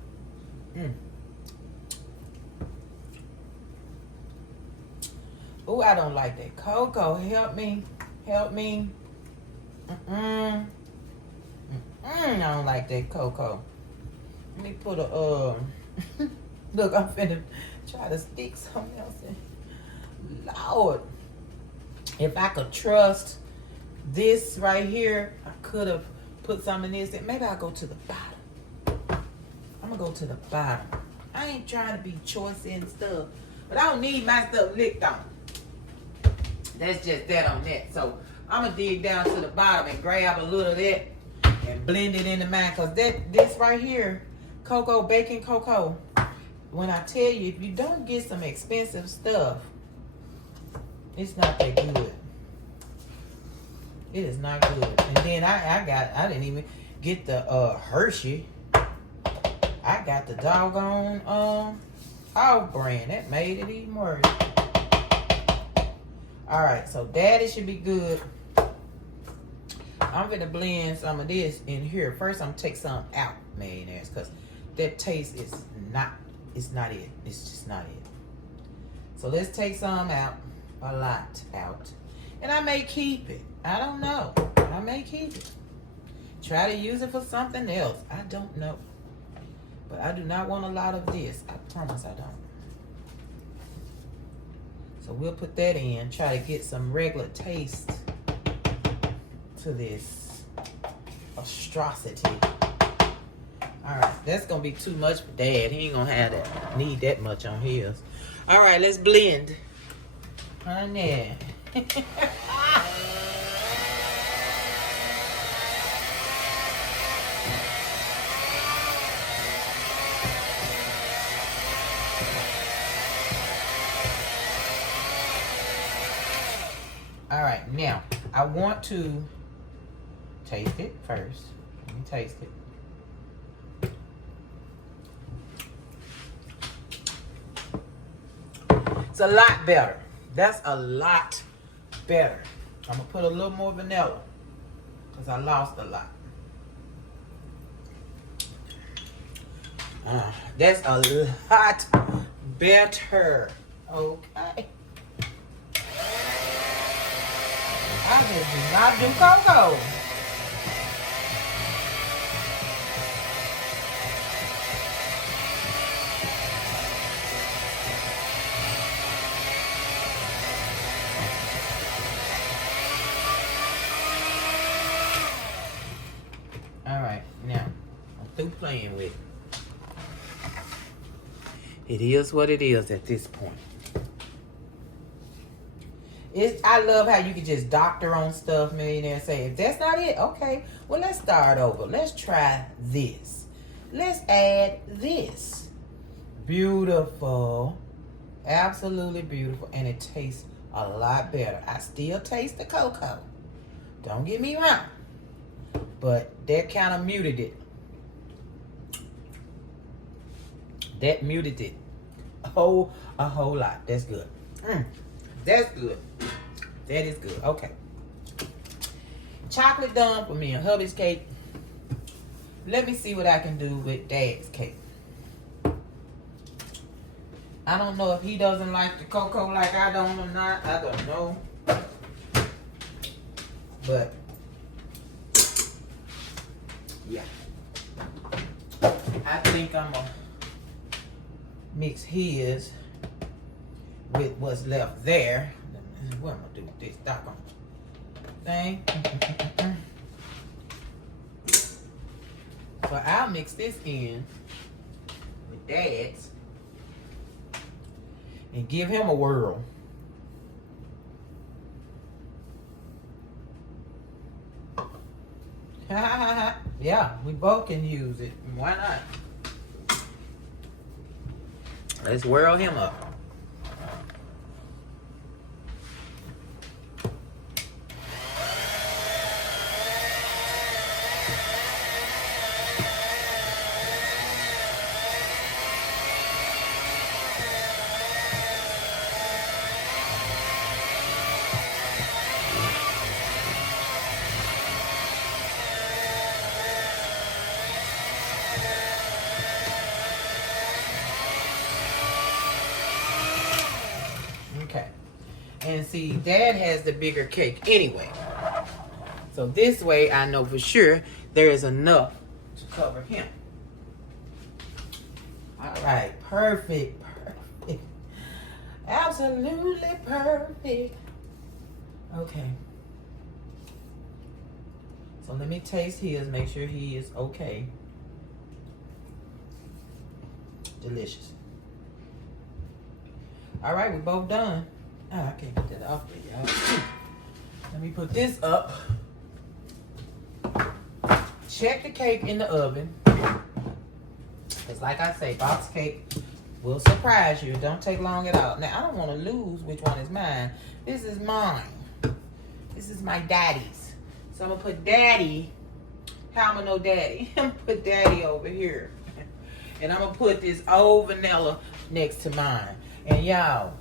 Oh, I don't like that. Cocoa, help me. Help me. I don't like that cocoa. Let me put a look, I'm finna try to stick something else in. Lord. If I could trust this right here, I could have put some in this. Maybe I'll go to the bottom. I'm gonna go to the bottom. I ain't trying to be choice and stuff, but I don't need my stuff licked on. That's just that on that. So I'm gonna dig down to the bottom and grab a little of that and blend it into mine. Cause this right here, cocoa, baking cocoa. When I tell you, if you don't get some expensive stuff, it's not that good. It is not good. And then I didn't even get the Hershey. I got the doggone Off brand. That made it even worse. Alright, so daddy should be good. I'm gonna blend some of this in here. First I'm gonna take some out, mayonnaise, because that taste is not it. It's just not it. So let's take some out. A lot out. And I may keep it. I don't know. I may keep it. Try to use it for something else. I don't know. But I do not want a lot of this. I promise I don't. So we'll put that in. Try to get some regular taste to this atrocity. Alright, that's going to be too much for Dad. He ain't going to need that much on his. Alright, let's blend. Honey. All right, now I want to taste it first. Let me taste it. It's a lot better. That's a lot better. I'm gonna put a little more vanilla because I lost a lot. That's a lot better. Okay. I just do not do cocoa. Alright, now I'm through playing with it. It is what it is at this point. I love how you can just doctor on stuff, millionaire. Say, if that's not it, okay, well, let's start over. Let's try this. Let's add this. Beautiful. Absolutely beautiful. And it tastes a lot better. I still taste the cocoa. Don't get me wrong. But that kind of muted it. That muted it. A whole lot. That's good. That's good. That is good. Okay. Chocolate done for me and hubby's cake. Let me see what I can do with Dad's cake. I don't know if he doesn't like the cocoa like I don't or not. I don't know. But, yeah. I think I'm going to mix his with what's left there. What am I gonna do with this doggone thing? So I'll mix this in with Dad's and give him a whirl. Yeah, we both can use it. Why not? Let's whirl him up. Okay. And see, Dad has the bigger cake anyway. So this way I know for sure there is enough to cover him. All right, perfect, perfect. Absolutely perfect. Okay. So let me taste his, make sure he is okay. Delicious. All right, we both done. Oh, I can't get that off there, y'all. Let me put this up. Check the cake in the oven. Because like I say, box cake will surprise you. It don't take long at all. Now, I don't want to lose which one is mine. This is mine. This is my daddy's. So I'm going to put daddy. How am I know daddy? I'm going to put daddy over here. And I'm going to put this old vanilla next to mine. And y'all,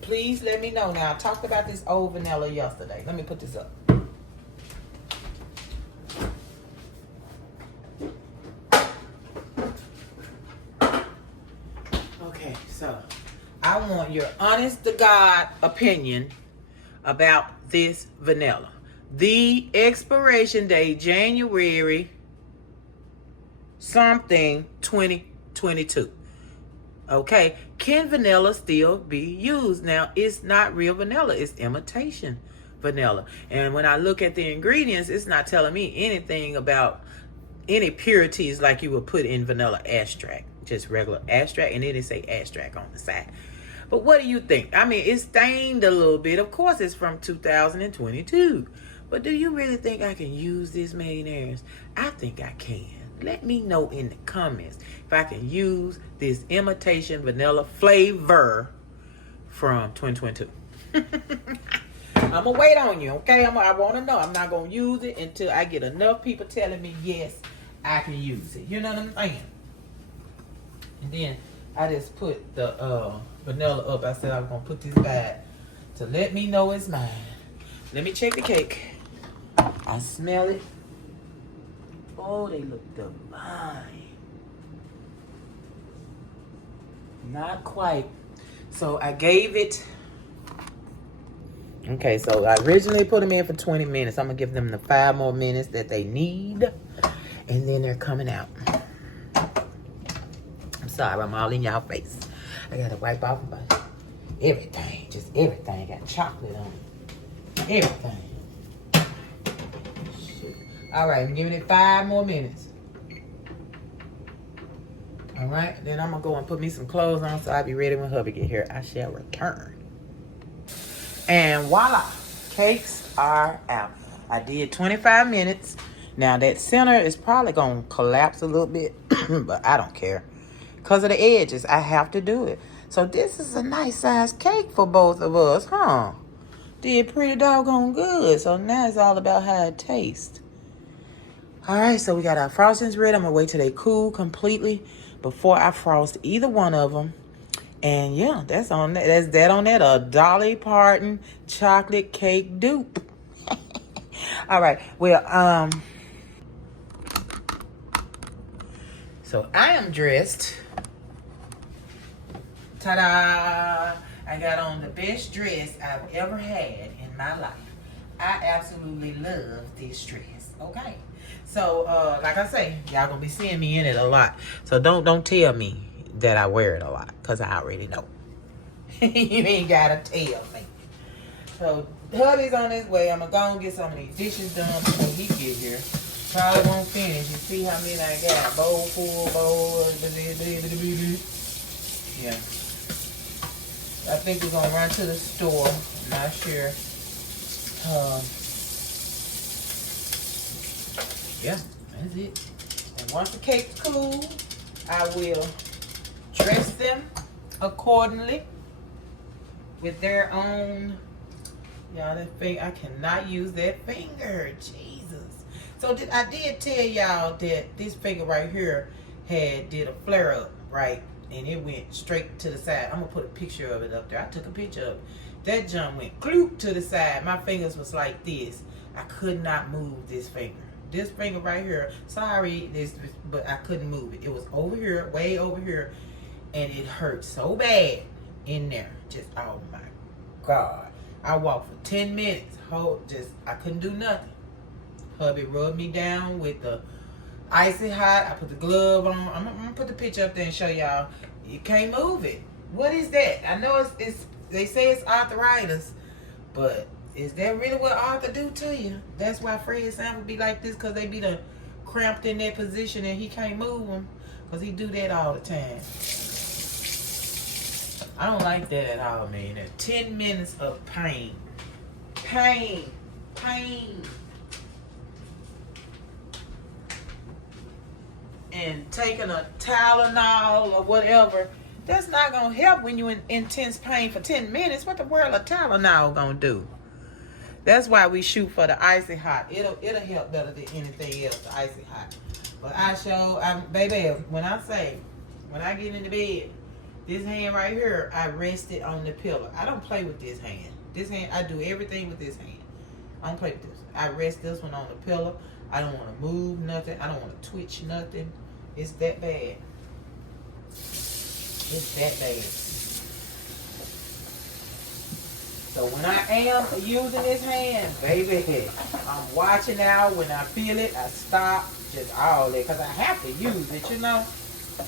please let me know. Now, I talked about this old vanilla yesterday. Let me put this up. Okay, so I want your honest to God opinion about this vanilla. The expiration date, January something 2022. Okay, can vanilla still be used? Now, it's not real vanilla, it's imitation vanilla. And when I look at the ingredients, it's not telling me anything about any purities like you would put in vanilla extract. Just regular extract, and then it say extract on the side. But what do you think? I mean, it's stained a little bit. Of course, it's from 2022. But do you really think I can use this, millionaires? I think I can. Let me know in the comments if I can use this imitation vanilla flavor from 2022. I'm going to wait on you, okay? I want to know. I'm not going to use it until I get enough people telling me, yes, I can use it. You know what I'm saying? And then I just put the vanilla up. I said I was going to put this back to let me know it's mine. Let me check the cake. I smell it. Oh, they look divine. Not quite. So I gave it. Okay, so I originally put them in for 20 minutes. I'm going to give them the 5 more minutes that they need. And then they're coming out. I'm sorry, I'm all in y'all face. I got to wipe off my everything. Just everything. Got chocolate on it. Everything. Shit. All right, I'm giving it 5 more minutes. All right, then I'm going to go and put me some clothes on so I'll be ready when hubby get here. I shall return. And voila, cakes are out. I did 25 minutes. Now that center is probably going to collapse a little bit, but I don't care. Because of the edges, I have to do it. So this is a nice size cake for both of us, huh? Did pretty doggone good. So now it's all about how it tastes. All right, so we got our frostings ready. I'm going to wait till they cool completely before I frost either one of them. And yeah, that's on that. That's that on that. A Dolly Parton chocolate cake dupe. All right. Well, so I am dressed. Ta-da! I got on the best dress I've ever had in my life. I absolutely love this dress. Okay. So, like I say, y'all gonna be seeing me in it a lot. So don't tell me that I wear it a lot, because I already know. You ain't gotta tell me. So hubby's on his way. I'm gonna go and get some of these dishes done before he get here. Probably won't finish. You see how many I got? Bowl full, bowl. Yeah. I think we're gonna run to the store. I'm not sure. Yeah, that's it. And once the cake's cool, I will dress them accordingly with their own. Y'all, that finger, I cannot use that finger. Jesus. So I did tell y'all that this finger right here did a flare up, right? And it went straight to the side. I'm gonna put a picture of it up there. I took a picture of it. That jump went cloop to the side. My fingers was like this. I could not move this finger. This finger right here, sorry, but I couldn't move it. It was over here, way over here, and it hurt so bad in there. Just, oh my God. I walked for 10 minutes. I couldn't do nothing. Hubby rubbed me down with the icy hot. I put the glove on. I'm gonna put the picture up there and show y'all. You can't move it. What is that? I know it's they say it's arthritis, but is that really what Arthur do to you? That's why Fred Sanford be like this, because they be done cramped in that position and he can't move them, because he do that all the time. I don't like that at all, man. 10 minutes of pain. Pain. And taking a Tylenol or whatever, that's not going to help when you're in intense pain for 10 minutes. What the world a Tylenol going to do? That's why we shoot for the icy hot. It'll help better than anything else, the icy hot. But baby, when I get into bed, this hand right here, I rest it on the pillow. I don't play with this hand. This hand, I do everything with this hand. I don't play with this. I rest this one on the pillow. I don't want to move nothing. I don't want to twitch nothing. It's that bad. It's that bad. So when I am using this hand, baby, I'm watching out. When I feel it, I stop. Just all that. Because I have to use it, you know.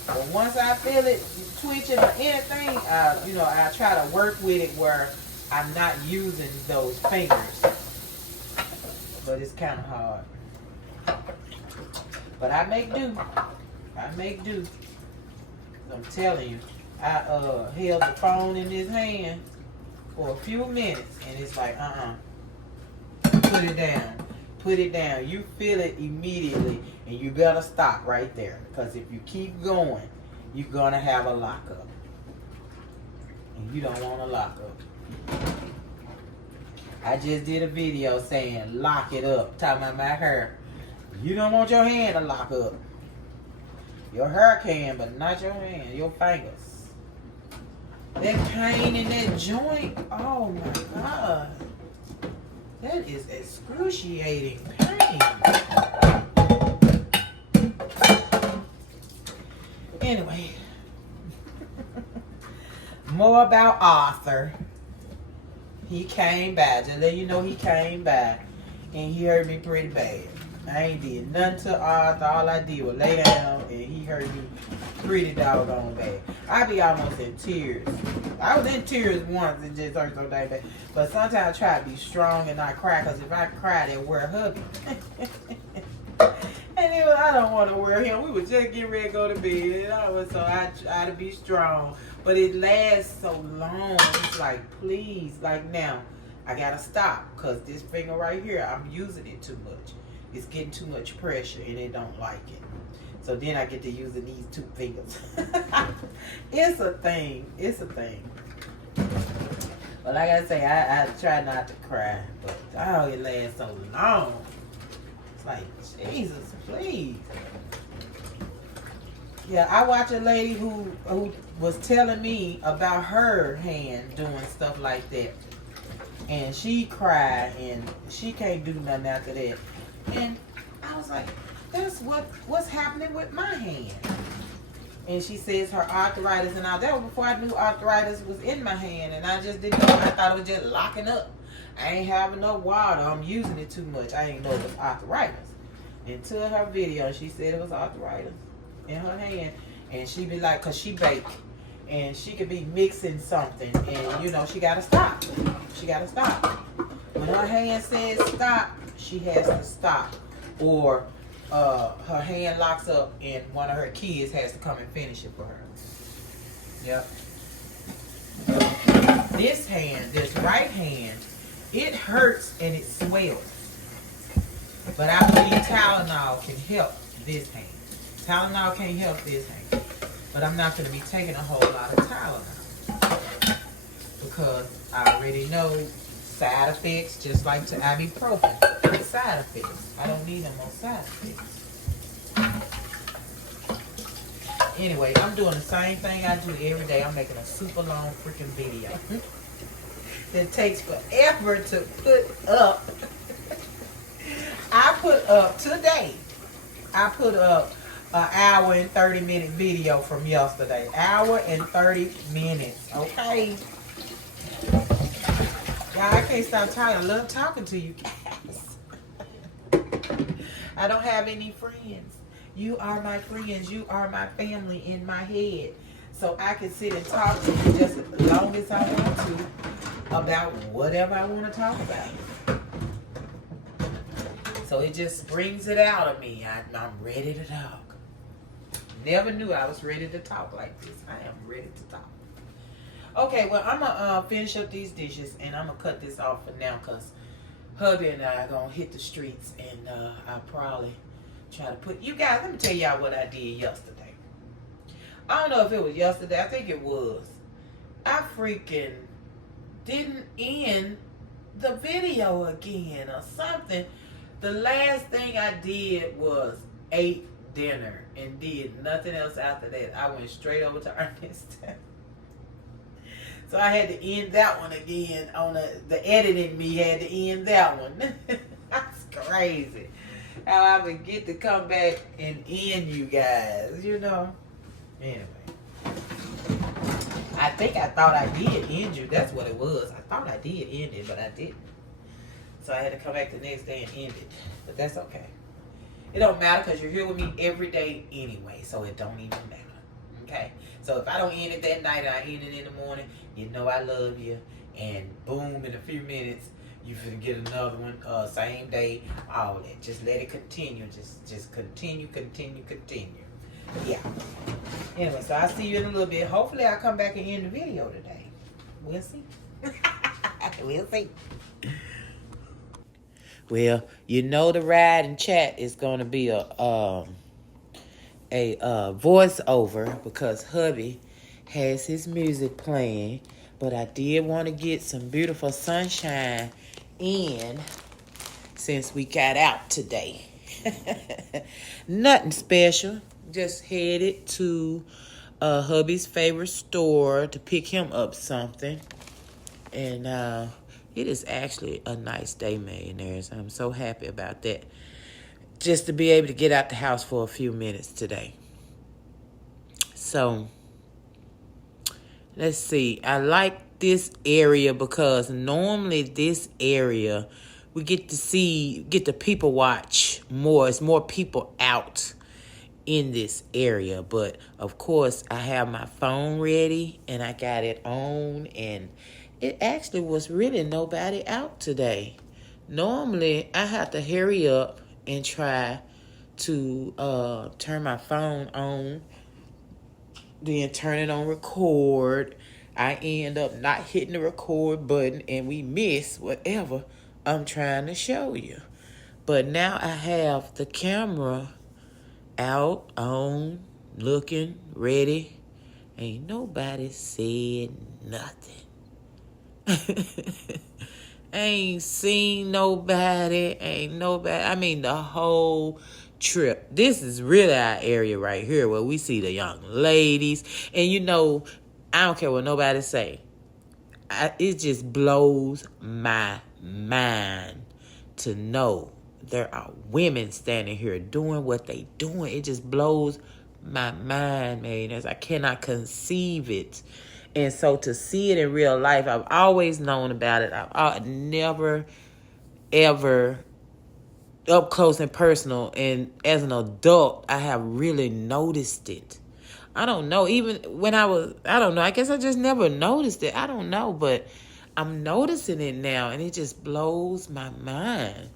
But once I feel it twitching or anything, I try to work with it where I'm not using those fingers. But it's kind of hard. But I make do. I'm telling you, I held the phone in this hand for a few minutes, and it's like, put it down. You feel it immediately, and you better stop right there, because if you keep going, you're gonna have a lockup, and you don't want a lockup. I just did a video saying lock it up, talking about my hair. You don't want your hand to lock up. Your hair can, but not your hand, your fingers. That pain in that joint, oh my God. That is excruciating pain. Anyway, more about Arthur. He came by, just let you know he came by, and he hurt me pretty bad. I ain't did nothing to Arthur. All I did was lay down, and he hurt me pretty doggone bad. I be almost in tears. I was in tears once, it just hurt so dang bad. But sometimes I try to be strong and not cry, because if I cry, they'll wear hubby. And I don't want to wear him. We were just getting ready to go to bed. So I try to be strong. But it lasts so long. It's like, please, like now, I got to stop, because this finger right here, I'm using it too much. It's getting too much pressure, and it don't like it. So then I get to using these two fingers. It's a thing. But like I say, I try not to cry. But oh, it lasts so long. It's like, Jesus, please. Yeah, I watched a lady who was telling me about her hand doing stuff like that. And she cried, and she can't do nothing after that. And I was like, that's what's happening with my hand. And she says her arthritis and all that was before I knew arthritis was in my hand, and I just didn't know. I thought it was just locking up. I ain't having no water. I'm using it too much. I ain't know it was arthritis. Until her video, she said it was arthritis in her hand. And she be like, cause she bake, and she could be mixing something, and she gotta stop. She gotta stop. When her hand says stop, she has to stop, or her hand locks up and one of her kids has to come and finish it for her. Yep. This hand, this right hand, it hurts and it swells. But I believe Tylenol can help this hand. Tylenol can't help this hand. But I'm not going to be taking a whole lot of Tylenol, because I already know side effects, just like to ibuprofen. Side effects. I don't need no more side effects. Anyway, I'm doing the same thing I do every day. I'm making a super long freaking video. It takes forever to put up. Today, I put up an hour and 30-minute video from yesterday. Hour and 30 minutes, okay? can't stop talking. I love talking to you guys. I don't have any friends. You are my friends. You are my family in my head. So I can sit and talk to you just as long as I want to about whatever I want to talk about. So it just brings it out of me. I'm ready to talk. Never knew I was ready to talk like this. I am ready to talk. Okay, well, I'm going to finish up these dishes, and I'm going to cut this off for now because hubby and I are going to hit the streets, and I'll probably try to put... You guys, let me tell y'all what I did yesterday. I don't know if it was yesterday. I think it was. I freaking didn't end the video again or something. The last thing I did was ate dinner and did nothing else after that. I went straight over to Ernest. So I had to end that one again. On the editing me had to end that one. That's crazy. How I would get to come back and end you guys, you know. Anyway. I think I thought I did end you. That's what it was. I thought I did end it, but I didn't. So I had to come back the next day and end it. But that's okay. It don't matter because you're here with me every day anyway. So it don't even matter. Okay? So if I don't end it that night and I end it in the morning, you know I love you. And boom, in a few minutes, you finna get another one. Same day, all that. Just let it continue. Just continue. Yeah. Anyway, so I'll see you in a little bit. Hopefully I'll come back and end the video today. We'll see. We'll see. Well, you know the ride and chat is going to be a voiceover because hubby has his music playing. But I did want to get some beautiful sunshine in since we got out today. Nothing special. Just headed to hubby's favorite store to pick him up something. And it is actually a nice day, millionaires. I'm so happy about that. Just to be able to get out the house for a few minutes today. So, let's see. I like this area because normally this area, we get to people watch more. It's more people out in this area. But, of course, I have my phone ready and I got it on, and it actually was really nobody out today. Normally, I have to hurry up and try to turn my phone on, then turn it on record. I end up not hitting the record button, and we miss whatever I'm trying to show you. But now I have the camera out, on, looking, ready. Ain't nobody said nothing. Ain't seen nobody. I mean, the whole trip. This is really our area right here where we see the young ladies. And you know, I don't care what nobody say. It just blows my mind to know there are women standing here doing what they doing. It just blows my mind, man. As I cannot conceive it. And so to see it in real life, I've always known about it. I've never, ever, up close and personal, and as an adult, I have really noticed it. I don't know. Even when I don't know. I guess I just never noticed it. I don't know, but I'm noticing it now, and it just blows my mind.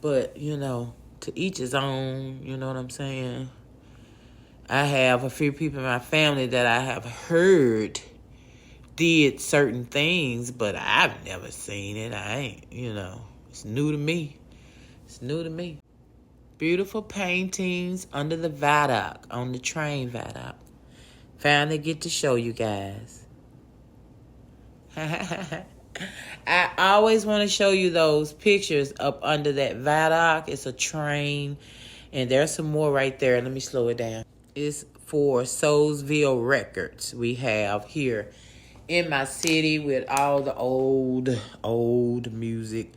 But, you know, to each his own, you know what I'm saying? I have a few people in my family that I have heard did certain things, but I've never seen it. I ain't, you know, it's new to me. It's new to me. Beautiful paintings under the viaduct, on the train viaduct. Finally get to show you guys. I always want to show you those pictures up under that viaduct. It's a train, and there's some more right there. Let me slow it down. It's for Soulsville Records we have here in my city with all the old music.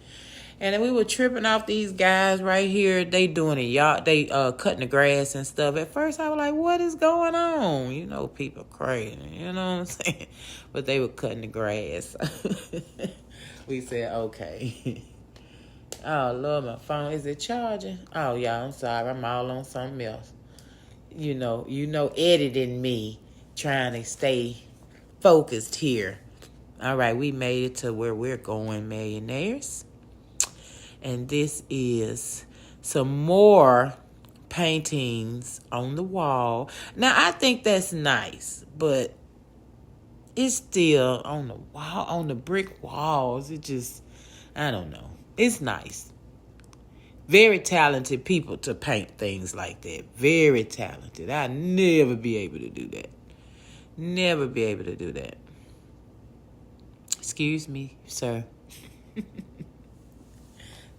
And then we were tripping off these guys right here. They doing it, y'all. They cutting the grass and stuff. At first, I was like, "What is going on?" You know, people crazy. You know what I'm saying? But they were cutting the grass. We said, "Okay." Oh Lord, my phone is it charging? Oh yeah, I'm sorry. I'm all on something else. You know, editing me, trying to stay focused here. All right, we made it to where we're going, millionaires. And this is some more paintings on the wall. Now, I think that's nice, but it's still on the wall, on the brick walls. It just, I don't know. It's nice. Very talented people to paint things like that. Very talented. I'd never be able to do that. Never be able to do that. Excuse me, sir.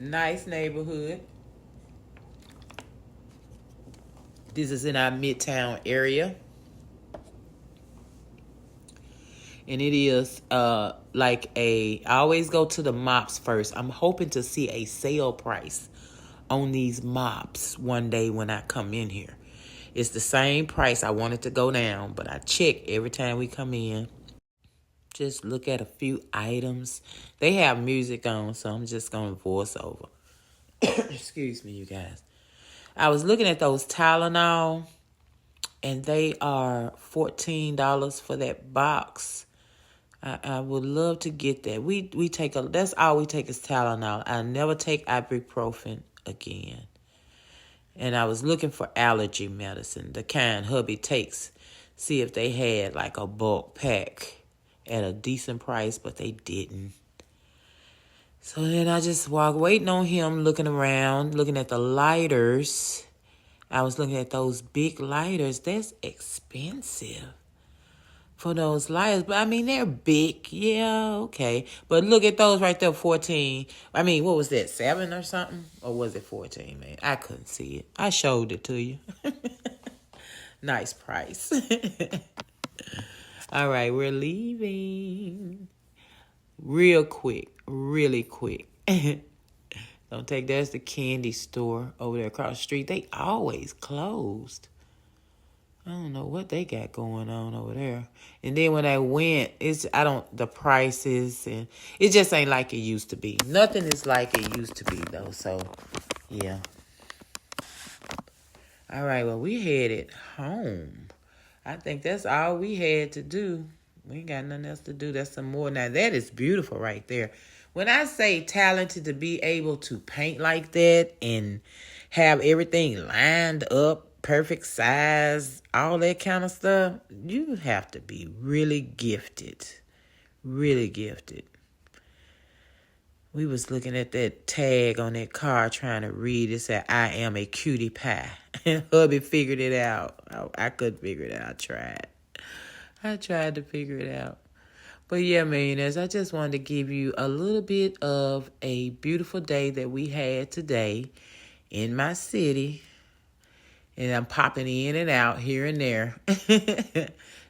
Nice neighborhood. This is in our Midtown area. And it is like I always go to the mops first. I'm hoping to see a sale price on these mops one day when I come in here. It's the same price. I want it to go down, but I check every time we come in. Just look at a few items. They have music on, so I'm just going to voice over. Excuse me, you guys. I was looking at those Tylenol, and they are $14 for that box. I would love to get that. We take that's all we take is Tylenol. I never take ibuprofen again. And I was looking for allergy medicine, the kind hubby takes. See if they had like a bulk pack at a decent price, but they didn't. So then I just walked, waiting on him, looking around, looking at the lighters. I was looking at those big lighters. That's expensive for those lighters. But, I mean, they're big. Yeah, okay. But look at those right there, 14. I mean, what was that, 7 or something? Or was it 14, man? I couldn't see it. I showed it to you. Nice price. All right, we're leaving. Real quick. Really quick. Don't take there's the candy store over there across the street. They always closed. I don't know what they got going on over there. And then when I went, the prices and it just ain't like it used to be. Nothing is like it used to be though. So yeah. All right, well we headed home. I think that's all we had to do. We ain't got nothing else to do. That's some more. Now that is beautiful right there. When I say talented to be able to paint like that and have everything lined up, perfect size, all that kind of stuff, you have to be really gifted. Really gifted. We was looking at that tag on that car trying to read. It said, "I am a cutie pie." And hubby figured it out. I couldn't figure it out. I tried to figure it out. But yeah, millionaires, I just wanted to give you a little bit of a beautiful day that we had today in my city. And I'm popping in and out here and there.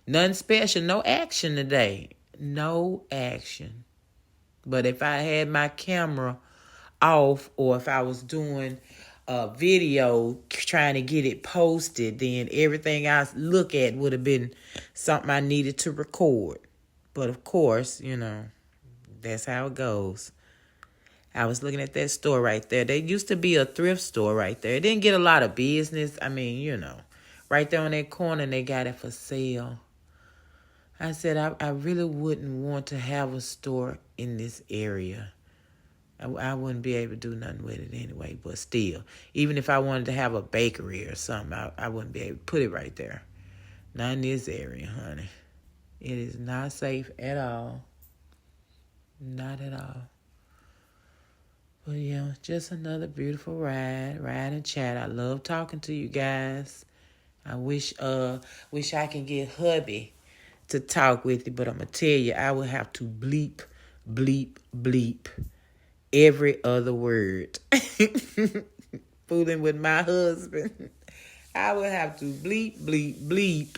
Nothing special. No action today. No action. But if I had my camera off or if I was doing a video trying to get it posted, then everything I look at would have been something I needed to record. But of course, that's how it goes. I was looking at that store right there. There used to be a thrift store right there. It didn't get a lot of business. I mean, right there on that corner, they got it for sale. I said, I really wouldn't want to have a store in this area. I wouldn't be able to do nothing with it anyway. But still, even if I wanted to have a bakery or something, I wouldn't be able to put it right there. Not in this area, honey. It is not safe at all. Not at all. But yeah, just another beautiful ride and chat. I love talking to you guys. I wish I can get hubby to talk with you, but I'm gonna tell you, I will have to bleep, bleep, bleep every other word. Fooling with my husband. I will have to bleep, bleep, bleep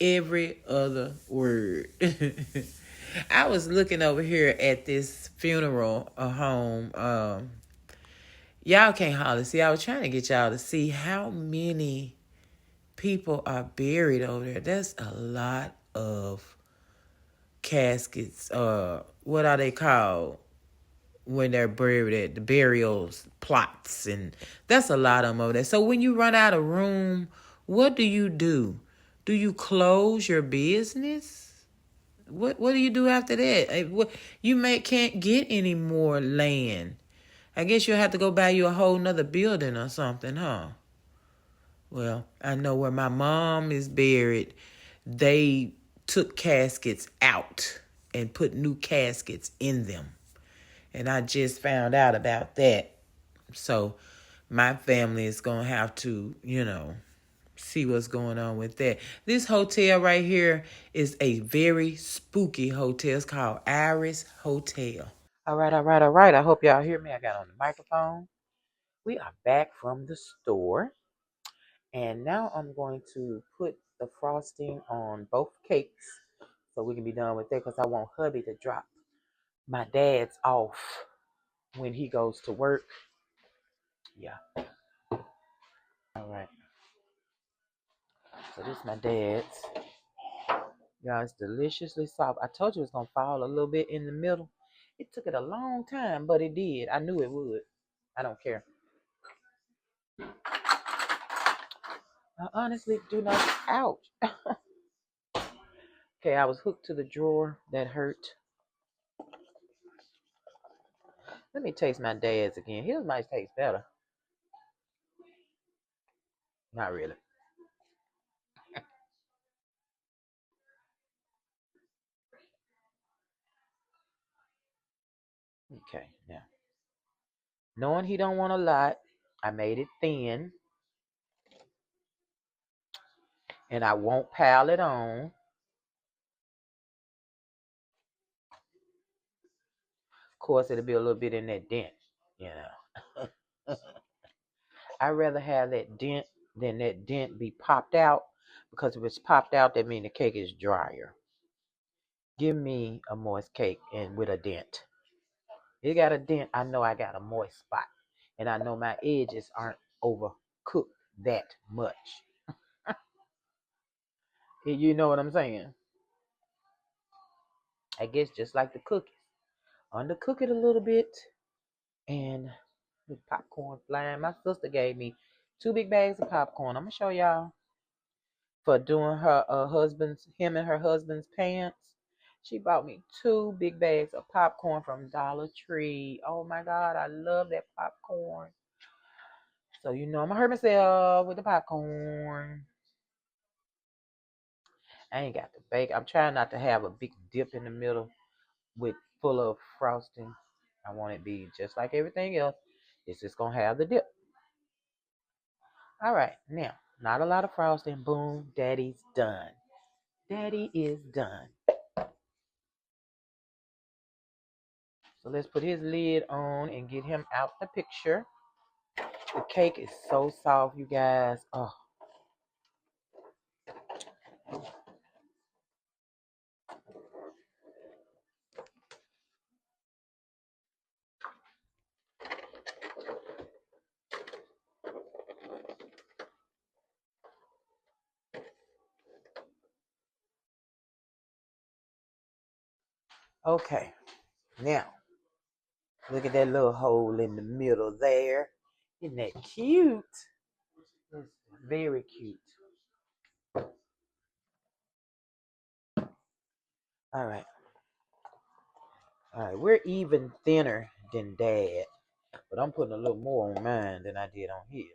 every other word. I was looking over here at this funeral home Y'all can't hardly see. I was trying to get y'all to see how many people are buried over there. That's a lot of caskets. What are they called when they're buried at the burials plots? And that's a lot of them over there. So when you run out of room, what do you do? Do you close your business? What do you do after that? Can't get any more land. I guess you'll have to go buy you a whole nother building or something, huh? Well, I know where my mom is buried, they took caskets out and put new caskets in them. And I just found out about that. So my family is going to have to, see what's going on with that. This hotel right here is a very spooky hotel. It's called Iris Hotel. All right, all right, all right. I hope y'all hear me. I got on the microphone. We are back from the store. And now I'm going to put the frosting on both cakes so we can be done with that because I want hubby to drop my dad's off when he goes to work. Yeah. All right. So this is my dad's. Y'all, it's deliciously soft. I told you it's going to fall a little bit in the middle. It took it a long time, but it did. I knew it would. I don't care. I honestly do not. Ouch. Okay, I was hooked to the drawer. That hurt. Let me taste my dad's again. His might taste better. Not really. Okay, now. Knowing he don't want a lot, I made it thin. And I won't pile it on. Of course, it'll be a little bit in that dent, you know. I'd rather have that dent than that dent be popped out. Because if it's popped out, that means the cake is drier. Give me a moist cake and with a dent. It got a dent, I know I got a moist spot. And I know my edges aren't overcooked that much. You know what I'm saying? I guess just like the cookies. Undercook it a little bit and with popcorn flying. My sister gave me 2 big bags of popcorn. I'm gonna show y'all for doing her him and her husband's pants. She bought me 2 big bags of popcorn from Dollar Tree. Oh my God, I love that popcorn. So I'm gonna hurt myself with the popcorn. I ain't got the bake. I'm trying not to have a big dip in the middle with full of frosting. I want it to be just like everything else. It's just gonna have the dip. All right, now, not a lot of frosting. Boom, daddy's done. Daddy is done. So let's put his lid on and get him out the picture. The cake is so soft, you guys. Oh, okay. Now, look at that little hole in the middle there. Isn't that cute? It's very cute. All right. All right, we're even thinner than Dad, but I'm putting a little more on mine than I did on his.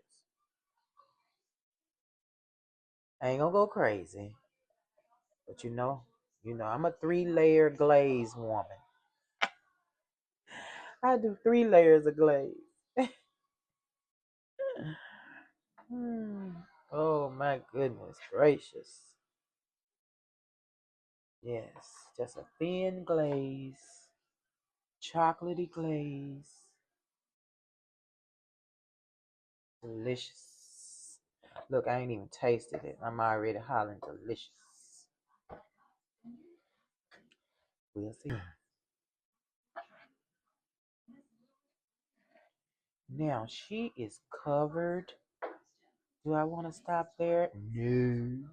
I ain't gonna go crazy, but I'm a 3-layer glaze woman. I do 3 layers of glaze. Hmm. Oh my goodness gracious. Yes, just a thin glaze, chocolatey glaze. Delicious. Look, I ain't even tasted it. I'm already hollering delicious. We'll see. Now, she is covered. Do I want to stop there? No.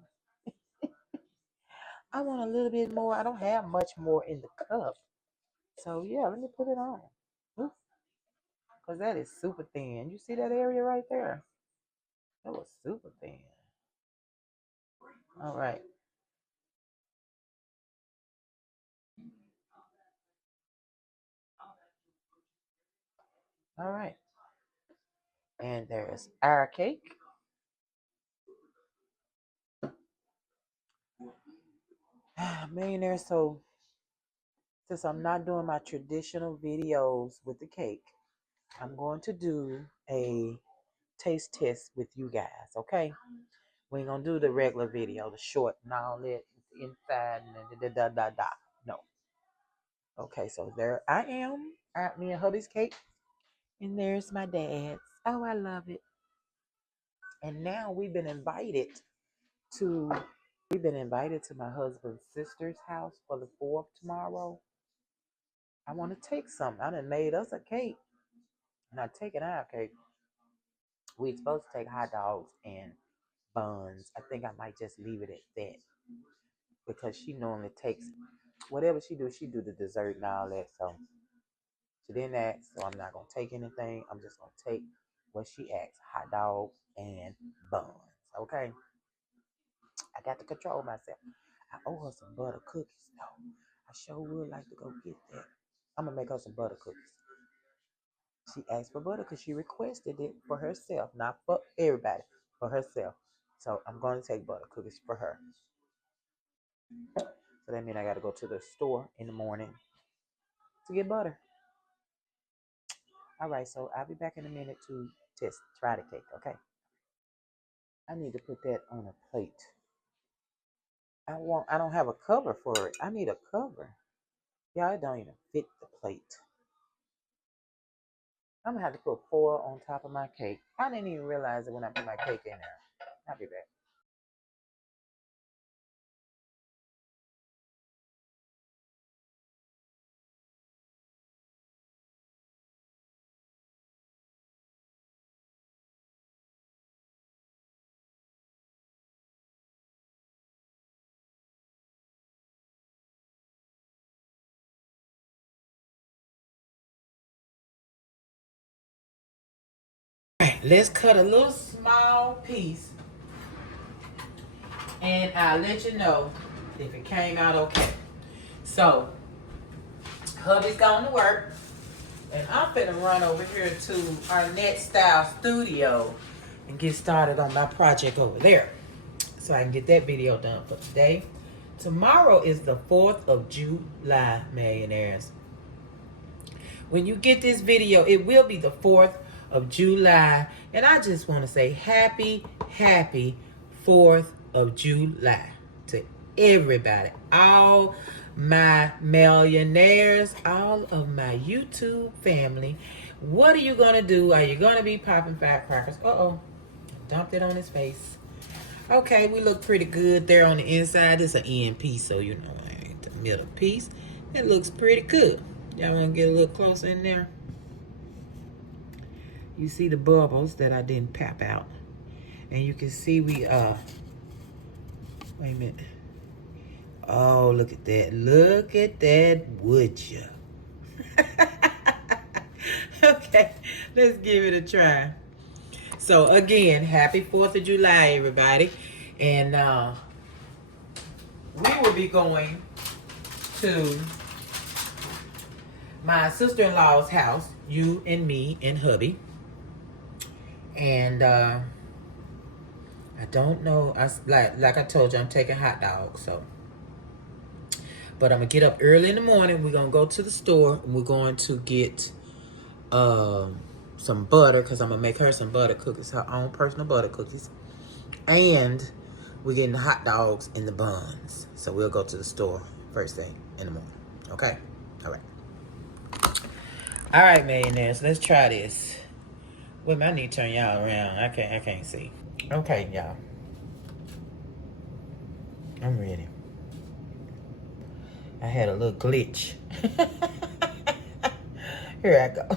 I want a little bit more. I don't have much more in the cup. So, yeah, let me put it on. Because that is super thin. You see that area right there? That was super thin. All right. All right. And there's our cake. Millionaire, so since I'm not doing my traditional videos with the cake, I'm going to do a taste test with you guys, okay? We ain't gonna do the regular video, the short and all that inside and da. No. Okay, so there I am at me and hubby's cake. And there's my dad's. Oh, I love it. And now to we've been invited to my husband's sister's house for the 4th tomorrow. I want to take some. I done made us a cake. Not taking our cake. We supposed to take hot dogs and buns. I think I might just leave it at that because she normally takes whatever she do the dessert and all that. So she didn't ask, so I'm not gonna take anything. I'm just gonna take what she asked: hot dogs and buns. Okay. I got to control myself. I owe her some butter cookies though. I sure would like to go get that. I'm gonna make her some butter cookies. She asked for butter because she requested it for herself, not for everybody, for herself. So I'm going to take butter cookies for her. So that means I got to go to the store in the morning to get butter. All right, so I'll be back in a minute to try the cake, okay? I need to put that on a plate. I don't have a cover for it. I need a cover. Yeah, it don't even fit the plate. I'm gonna have to put foil on top of my cake. I didn't even realize it when I put my cake in there. I'll be back. All right, let's cut a little small piece and I'll let you know if it came out okay. So, hubby's gone to work, and I'm finna run over here to our Net Style studio and get started on my project over there, so I can get that video done for today. Tomorrow is the 4th of July, millionaires. When you get this video, it will be the 4th of July, and I just want to say happy 4th of July to everybody, all my millionaires, all of my YouTube family. What are you gonna do? Are you gonna be popping firecrackers? Dumped it on his face. Okay, we look pretty good there on the inside. It's an end piece, so you know, ain't the middle piece. It looks pretty good. Y'all want to get a little closer in there? You see the bubbles that I didn't pop out. And you can see wait a minute. Oh, look at that. Look at that, would you? Okay, let's give it a try. So again, happy 4th of July, everybody. And we will be going to my sister-in-law's house, you and me and hubby. And I don't know. Like I told you, I'm taking hot dogs. So, but I'm gonna get up early in the morning. We're gonna go to the store and we're going to get some butter because I'm gonna make her some butter cookies, her own personal butter cookies, and we're getting the hot dogs and the buns. So we'll go to the store first thing in the morning. Okay. All right. All right, millionaires. Let's try this. Wait, I need to turn y'all around. I can't see. Okay, y'all. I'm ready. I had a little glitch. Here I go.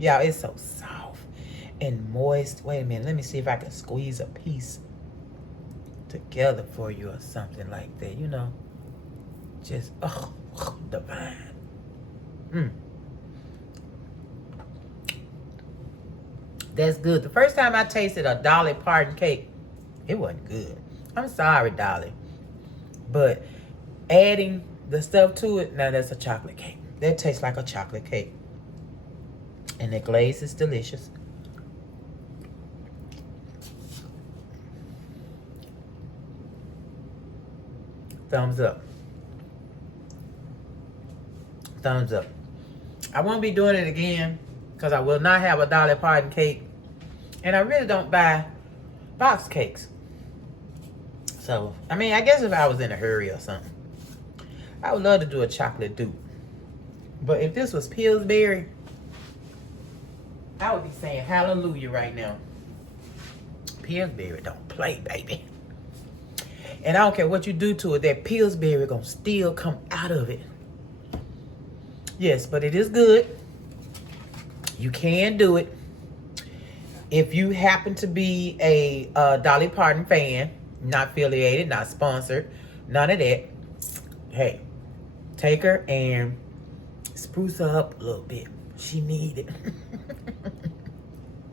Y'all, it's so soft. and moist. Wait a minute. Let me see if I can squeeze a piece together for you or something like that. You know, just, divine. That's good. The first time I tasted a Dolly Parton cake, it wasn't good. I'm sorry, Dolly. But adding the stuff to it, now that's a chocolate cake. That tastes like a chocolate cake. And the glaze is delicious. Thumbs up. Thumbs up. I won't be doing it again because I will not have a Dolly Parton cake. And I really don't buy box cakes. So, I mean, I guess if I was in a hurry or something, I would love to do a chocolate dupe. But if this was Pillsbury, I would be saying hallelujah right now. Pillsbury don't play, baby. And I don't care what you do to it, that Pillsbury gonna still come out of it. Yes, but it is good. You can do it. If you happen to be a Dolly Parton fan, not affiliated, not sponsored, none of that, hey, take her and spruce her up a little bit. She need it.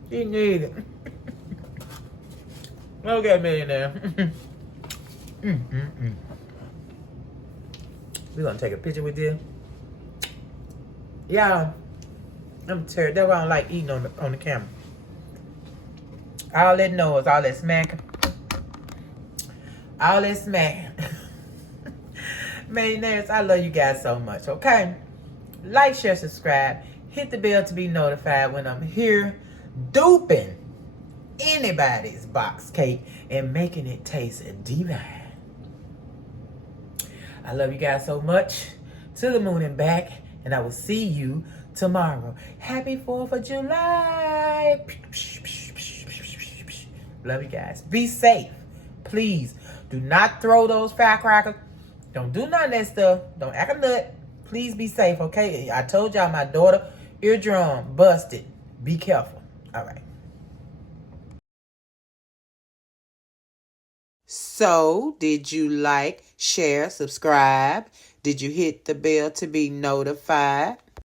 She need it. Okay, millionaire. We're gonna take a picture with you. Y'all, I'm terrible. That's why I don't like eating on the camera. All that noise, all that smacking. All that smacking. Millionaires, I love you guys so much, okay? Like, share, subscribe. Hit the bell to be notified when I'm here duping anybody's box cake and making it taste divine. I love you guys so much. To the moon and back. And I will see you tomorrow. Happy 4th of July. Love you guys. Be safe. Please do not throw those firecrackers. Don't do none of that stuff. Don't act a nut. Please be safe, okay? I told y'all my daughter eardrum busted. Be careful. All right. So, did you like, share, subscribe? Did you hit the bell to be notified?